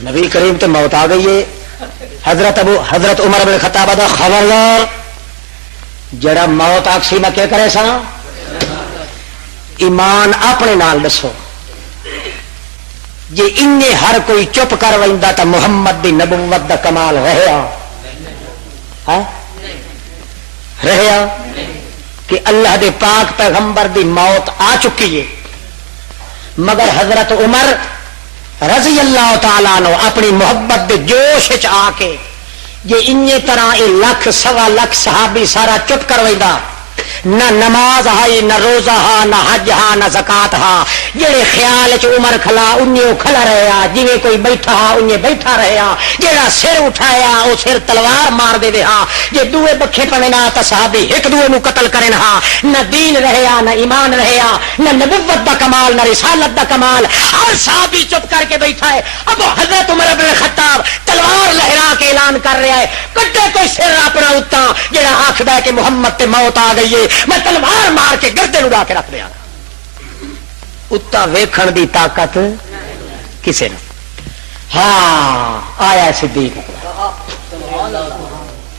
نبی کریم تے موت آ گئی ہے حضرت عمر بن خطاب دا خبردار جڑا موت آکسی میں کیا کرے سا ایمان اپنے نال دسو جی ان ہر کوئی چپ کر ویندا تا محمد دی نبوت دا کمال رہیا کہ اللہ دے پاک پیغمبر دی موت آ چکی ہے مگر حضرت عمر رضی اللہ تعالیٰ عنہ اپنی محبت دے جوش وچ آ کے یہ ان طرح اے لکھ سوا لکھ صحابی سارا چپ کر ویندا نہ نماز ہائی نہ روزہ ہا نہ حج ہا نہ زکات ہا جڑے خیال چ عمر کھلا انہیں کھلا رہا جویں کوئی بیٹھا ہا انہیں بیٹھا رہا جڑا سر اٹھایا او سر تلوار مار دے ہا جے دوے بکھے پنے نہ تا صحابی ایک دوے نو قتل کرن ہا نہ دین رہیا نہ ایمان رہیا نہ نبوت دا کمال نہ رسالت دا کمال ہر صحابی چپ کر کے بیٹھا ہے اب حضرت عمر بن خطاب تلوار لہرا کے اعلان کر رہا ہے کٹے کوئی سر اپنا اتا جڑا آکھدا ہے کہ محمد تے موت آ گئی ہے میں تلوار مار کے گردن اڑا کے رکھ دیا اتا ویکھن دی طاقت کسے نے ہاں آیا صدیق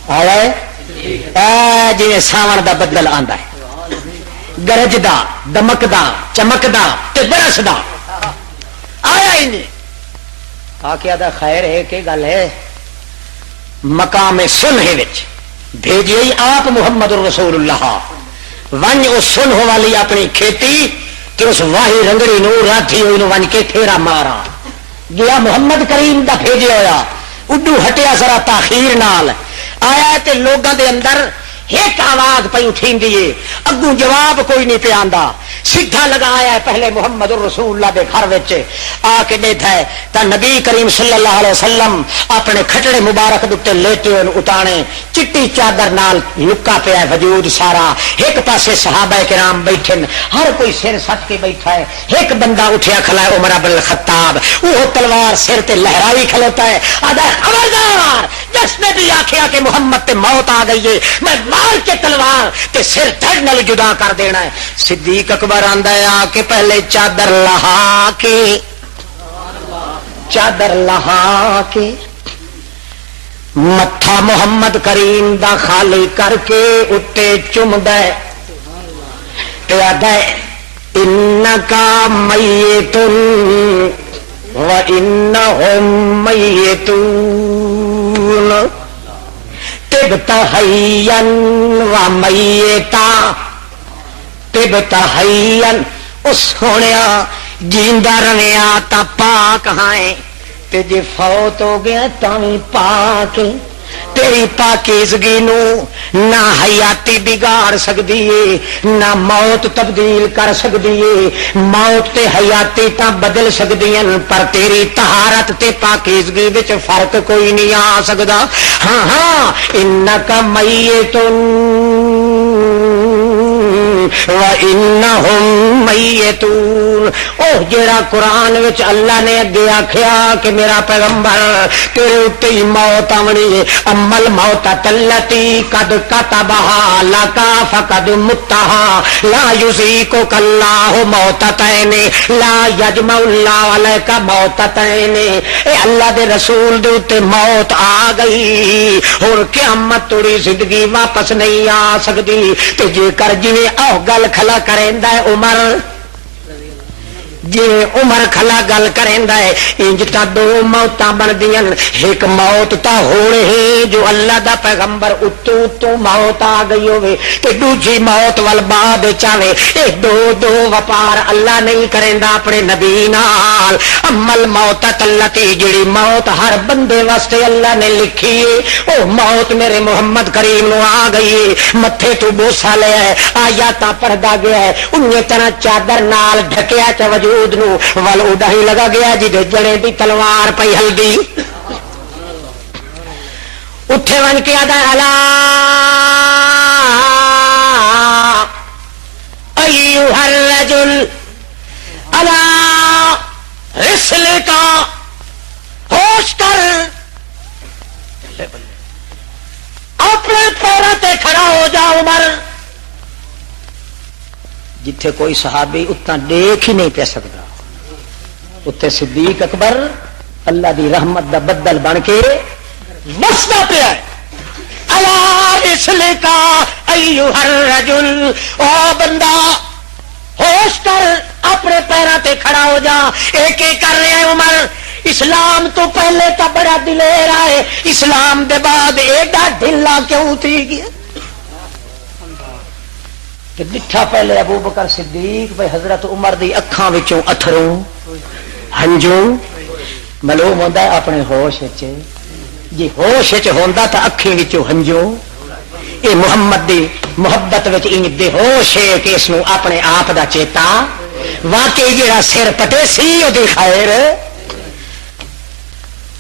آیا ہے جی ساون دا بدل آندا ہے گرجدا دمکدا چمکدا تے برسدا آیا ہی نہیں آ کے آدھا خیر ہے کہ گل ہے مقام سنہ وچ بھیجی آپ محمد رسول اللہ ون اس سنہ والی اپنی کھیتی کہ اس واہی رنگڑی نو راٹھی ہوئی نو ون کے پھیرا مارا گیا محمد کریم دا بھیجیا ہویا اڈو ہٹیا ذرا تاخیر نال آیا تے لوگاں دے اندر ایک آواز پہ اٹھیندی ہے اگوں جواب کوئی نہیں پہ آندا سیدھا لگایا ہے پہلے محمد رسول اللہ دے گھر وچ آ کے بیٹھا ہے تا نبی کریم صلی اللہ علیہ وسلم اپنے کھٹڑے مبارک دے لیٹے ہوئے اتانے چٹی چادر نال لکا پیا ہے وجود سارا ایک پاسے صحابہ کرام بیٹھے ہر کوئی سر سٹ کے بیٹھا ہے ایک بندہ اٹھیا کھلا ہے عمر بن الخطاب وہ تلوار سر تے لہرائی کھلوتا ہے آدھا خبردار جس نے بھی آخیا کہ محمد تے موت آ گئی ہے میں مار کے تلوار تے سر دھڑ نال جدا کر دینا ہے صدیق اکبر آندا ہے آ کے پہلے چادر لہا کے چادر لہا کے متھا محمد کریم دا خالی کر کے اتے چمدا ہے تے آندا ہے انکا میتن وانہم میتون تبتا حیاً ومیتا تبتا حیاً اس ہونیا جیندہ رویا تا پاک ہائیں تے جے فوت ہو گیا تاویں پاک تیری پاکیزگی نو نہ حیاتی بگاڑ سکدی ہے نہ موت تبدیل کر سکدی ہے موت تے حیاتی تا بدل سکدیاں پر تیری طہارت تے پاکیزگی وچ فرق کوئی نہیں آ سکدا ہاں ہاں انکا میتن وَإِنَّهُمْ مَيِّتُونَ اوہ جڑا قرآن وچ اللہ نے اگے آکھیا کہ میرا پیغمبر تیرے اتے ہی موت آونی ہے امل موت تلتی قد کتبہا لکا فقد متہا لا یزیکک اللہ موتتین لا یجمع اللہ علیکا موتتین اے اللہ دے رسول دے اتے موت آ گئی اور قیامت توڑی زندگی واپس نہیں آ سکتی تے جے کر جویں گل کھلا کریندا ہے عمر جی عمر کھلا گل کریندا ہے انج تا دو موتاں بندیاں ایک موت تا ہونے ہے جو اللہ دا پیغمبر اتو موت آ گئی ہوے تے دوجی موت ول بعد چاہے اے دو دو وپار اللہ نہیں کریندا اپنے نبی نال امل موت تلتی جڑی موت ہر بندے واسطے اللہ نے لکھی ہے او موت میرے محمد کریم نو آ گئی ہے متھے تو بوسا لیا ہے آیاتاں پڑھدا گیا ہے انہی طرح چادر نال ڈھکیا چ وجود نو ول اڈا ہی لگا گیا جی جڑے دی تلوار پئی ہلدی اٹھے ون کے آدھا الا ایھا الرجل الا رسلک ہوش کر اپنے پیروں تے کھڑا ہو جا عمر جتھے کوئی صحابی اتنا دیکھ ہی نہیں پہ سکتا اتنے صدیق اکبر اللہ دی رحمت دا بدل بن کے وسدا پیا ہے الا رسلک ایھا الرجل او بندہ ہوش کر اپنے پیروں تے کھڑا ہو جا ایک ایک کر رہے ہیں عمر اسلام تو پہلے تو بڑا دلیر آئے اسلام دے بعد ایڈا ڈھلا کیوں تھی گیا کہ دٹھا پہلے ابو بکر صدیق بھائی حضرت عمر دی اکھاں وچوں اتھروں ہنجوں معلوم ہوندا ہے اپنے ہوش وچ جی ہوش وچ ہوندا تے اکھیں وچوں ہنجوں اے محمد دی محبت وچ انج بے ہوش ہے کہ اس نو اپنے آپ دا چیتا واقعی جڑا سر پٹے سی او دی خیر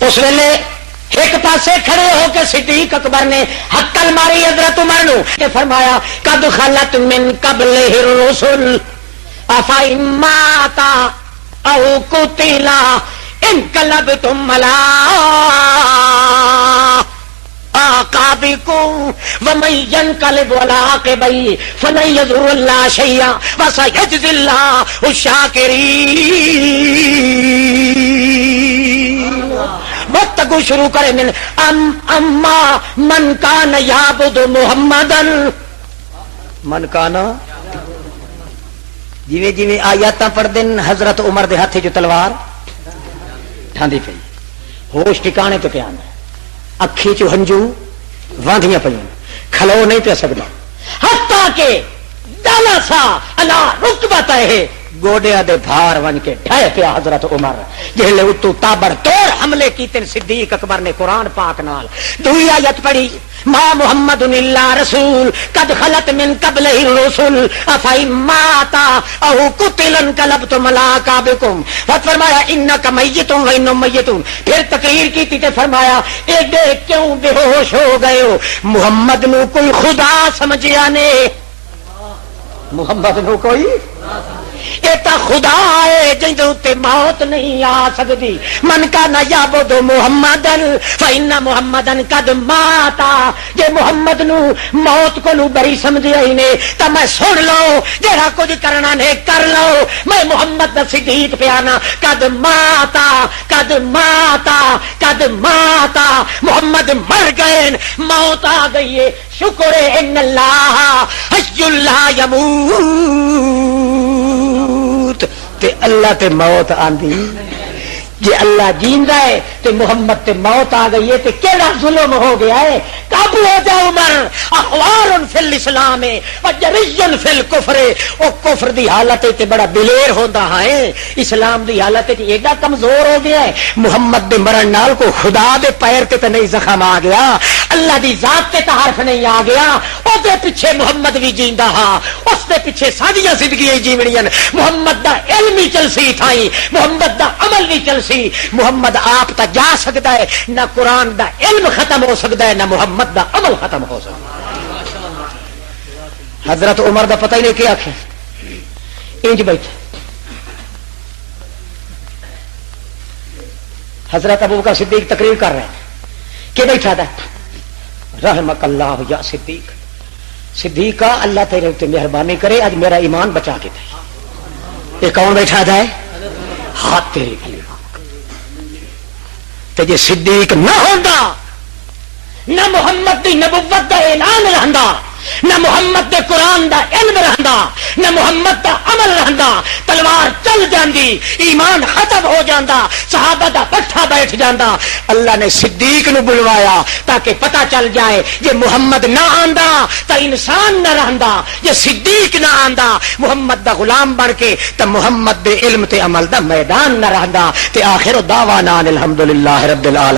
اس ویلے ایک پاسے کھڑے ہو کے صدیق اکبر نے حقل ماری حضرت عمر نو کہ فرمایا قد خلت من قبلہ الرسل افئن مات او قتل انقلبتم علی عقابکم ومن ينقلب على عقبیہ فلن یضر اللہ شیئا وسیجزی اللہ الشاکرین وابتغوا شروع کرے من اما من کان یعبد محمدن من کانا جویں جویں آیاتاں پڑھ دن حضرت عمر دے ہاتھ جو تلوار ٹھاندی پئی ہوش ٹھکانے تے پیانا اکھی چ ہنجو واندیاں پئیاں کھلو نہیں پیا سکدا حتیٰ کہ دالا سا الا رکبت ہے گوڈیا دے بھار ون کے ڈھائے پیا حضرت عمر جہلے اتو تابڑ توڑ حملے کیتے صدیق اکبر نے قرآن پاک نال دوئی آیت پڑھی ما محمد الا رسول قد خلت من قبلہ الرسل افئن مات او قتل انقلبتم علی اعقابکم فرمایا انک میت و انہم میتون پھر تقریر کی تے فرمایا ایڈے کیوں بے ہوش ہو گئے ہو محمد نو کوئی خدا سمجھیا نے محمد نو کوئی ایتا خدا ہے جن تے موت نہیں آ سکتی من کان یعبد محمدن فإن محمدن قد مات جے محمد نو موت کو نو بری سمجھیا ہی نے تا میں سن لو جڑا کچھ کرنا نے کر لو میں محمد دا صدیق پیانا قد مات قد مات قد مات محمد مر گئے موت آ گئی ہے شکر ہے ان اللہ حی لا یموت تے اللہ تے موت آندی جے اللہ جیندا ہے تے محمد تے موت آ گئی ہے تے کیڑا ظلم ہو گیا ہے قابو ہو جا عمر احوار فی الاسلام و جری فی الکفر او کفر دی حالت تے بڑا دلیر ہوندا ہے اسلام دی حالت تے ایڈا کمزور ہو گیا ہے محمد دے مرن نال کو خدا دے پیر تے نہیں زخم آ گیا اللہ دی ذات تے حرف نہیں آ گیا او دے پیچھے محمد بھی جیندا ہاں اس دے پیچھے ساڈیاں زندگیاں جیونیاں محمد دا علم ہی چلسی تھائی محمد دا عمل بھی چلسی محمد آپ تا جا سکتا ہے نہ قرآن دا علم ختم ہو سکتا ہے نہ محمد دا عمل ختم ہو سکتا ہے حضرت عمر دا پتہ ہی نہیں کیا آخر انج بیٹھے حضرت ابوبکر صدیق تقریر کر رہے ہیں کہ بیٹھا تھا رحمک اللہ یا صدیق صدیقہ اللہ تیرے تے مہربانی کرے آج میرا ایمان بچا کے دے یہ کون بیٹھا تھا ہاتھ تیرے لیے تے جے صدیق نہ ہوندا نہ محمد دی نبوت دا اعلان رہندا نہ محمد دے قرآن دا علم رہندا نہ محمد دا عمل رہندا تلوار چل جاندی ایمان ختم ہو جاندا صحابہ دا پٹھا بیٹھ جاندا اللہ نے صدیق نو بلوایا تاکہ پتہ چل جائے جے محمد نہ آندا تا انسان نہ رہندا جے صدیق نہ آندا محمد دا غلام بن کے تا محمد دے علم تے عمل دا میدان نہ رہندا تے آخر دعوانا الحمدللہ رب العالمین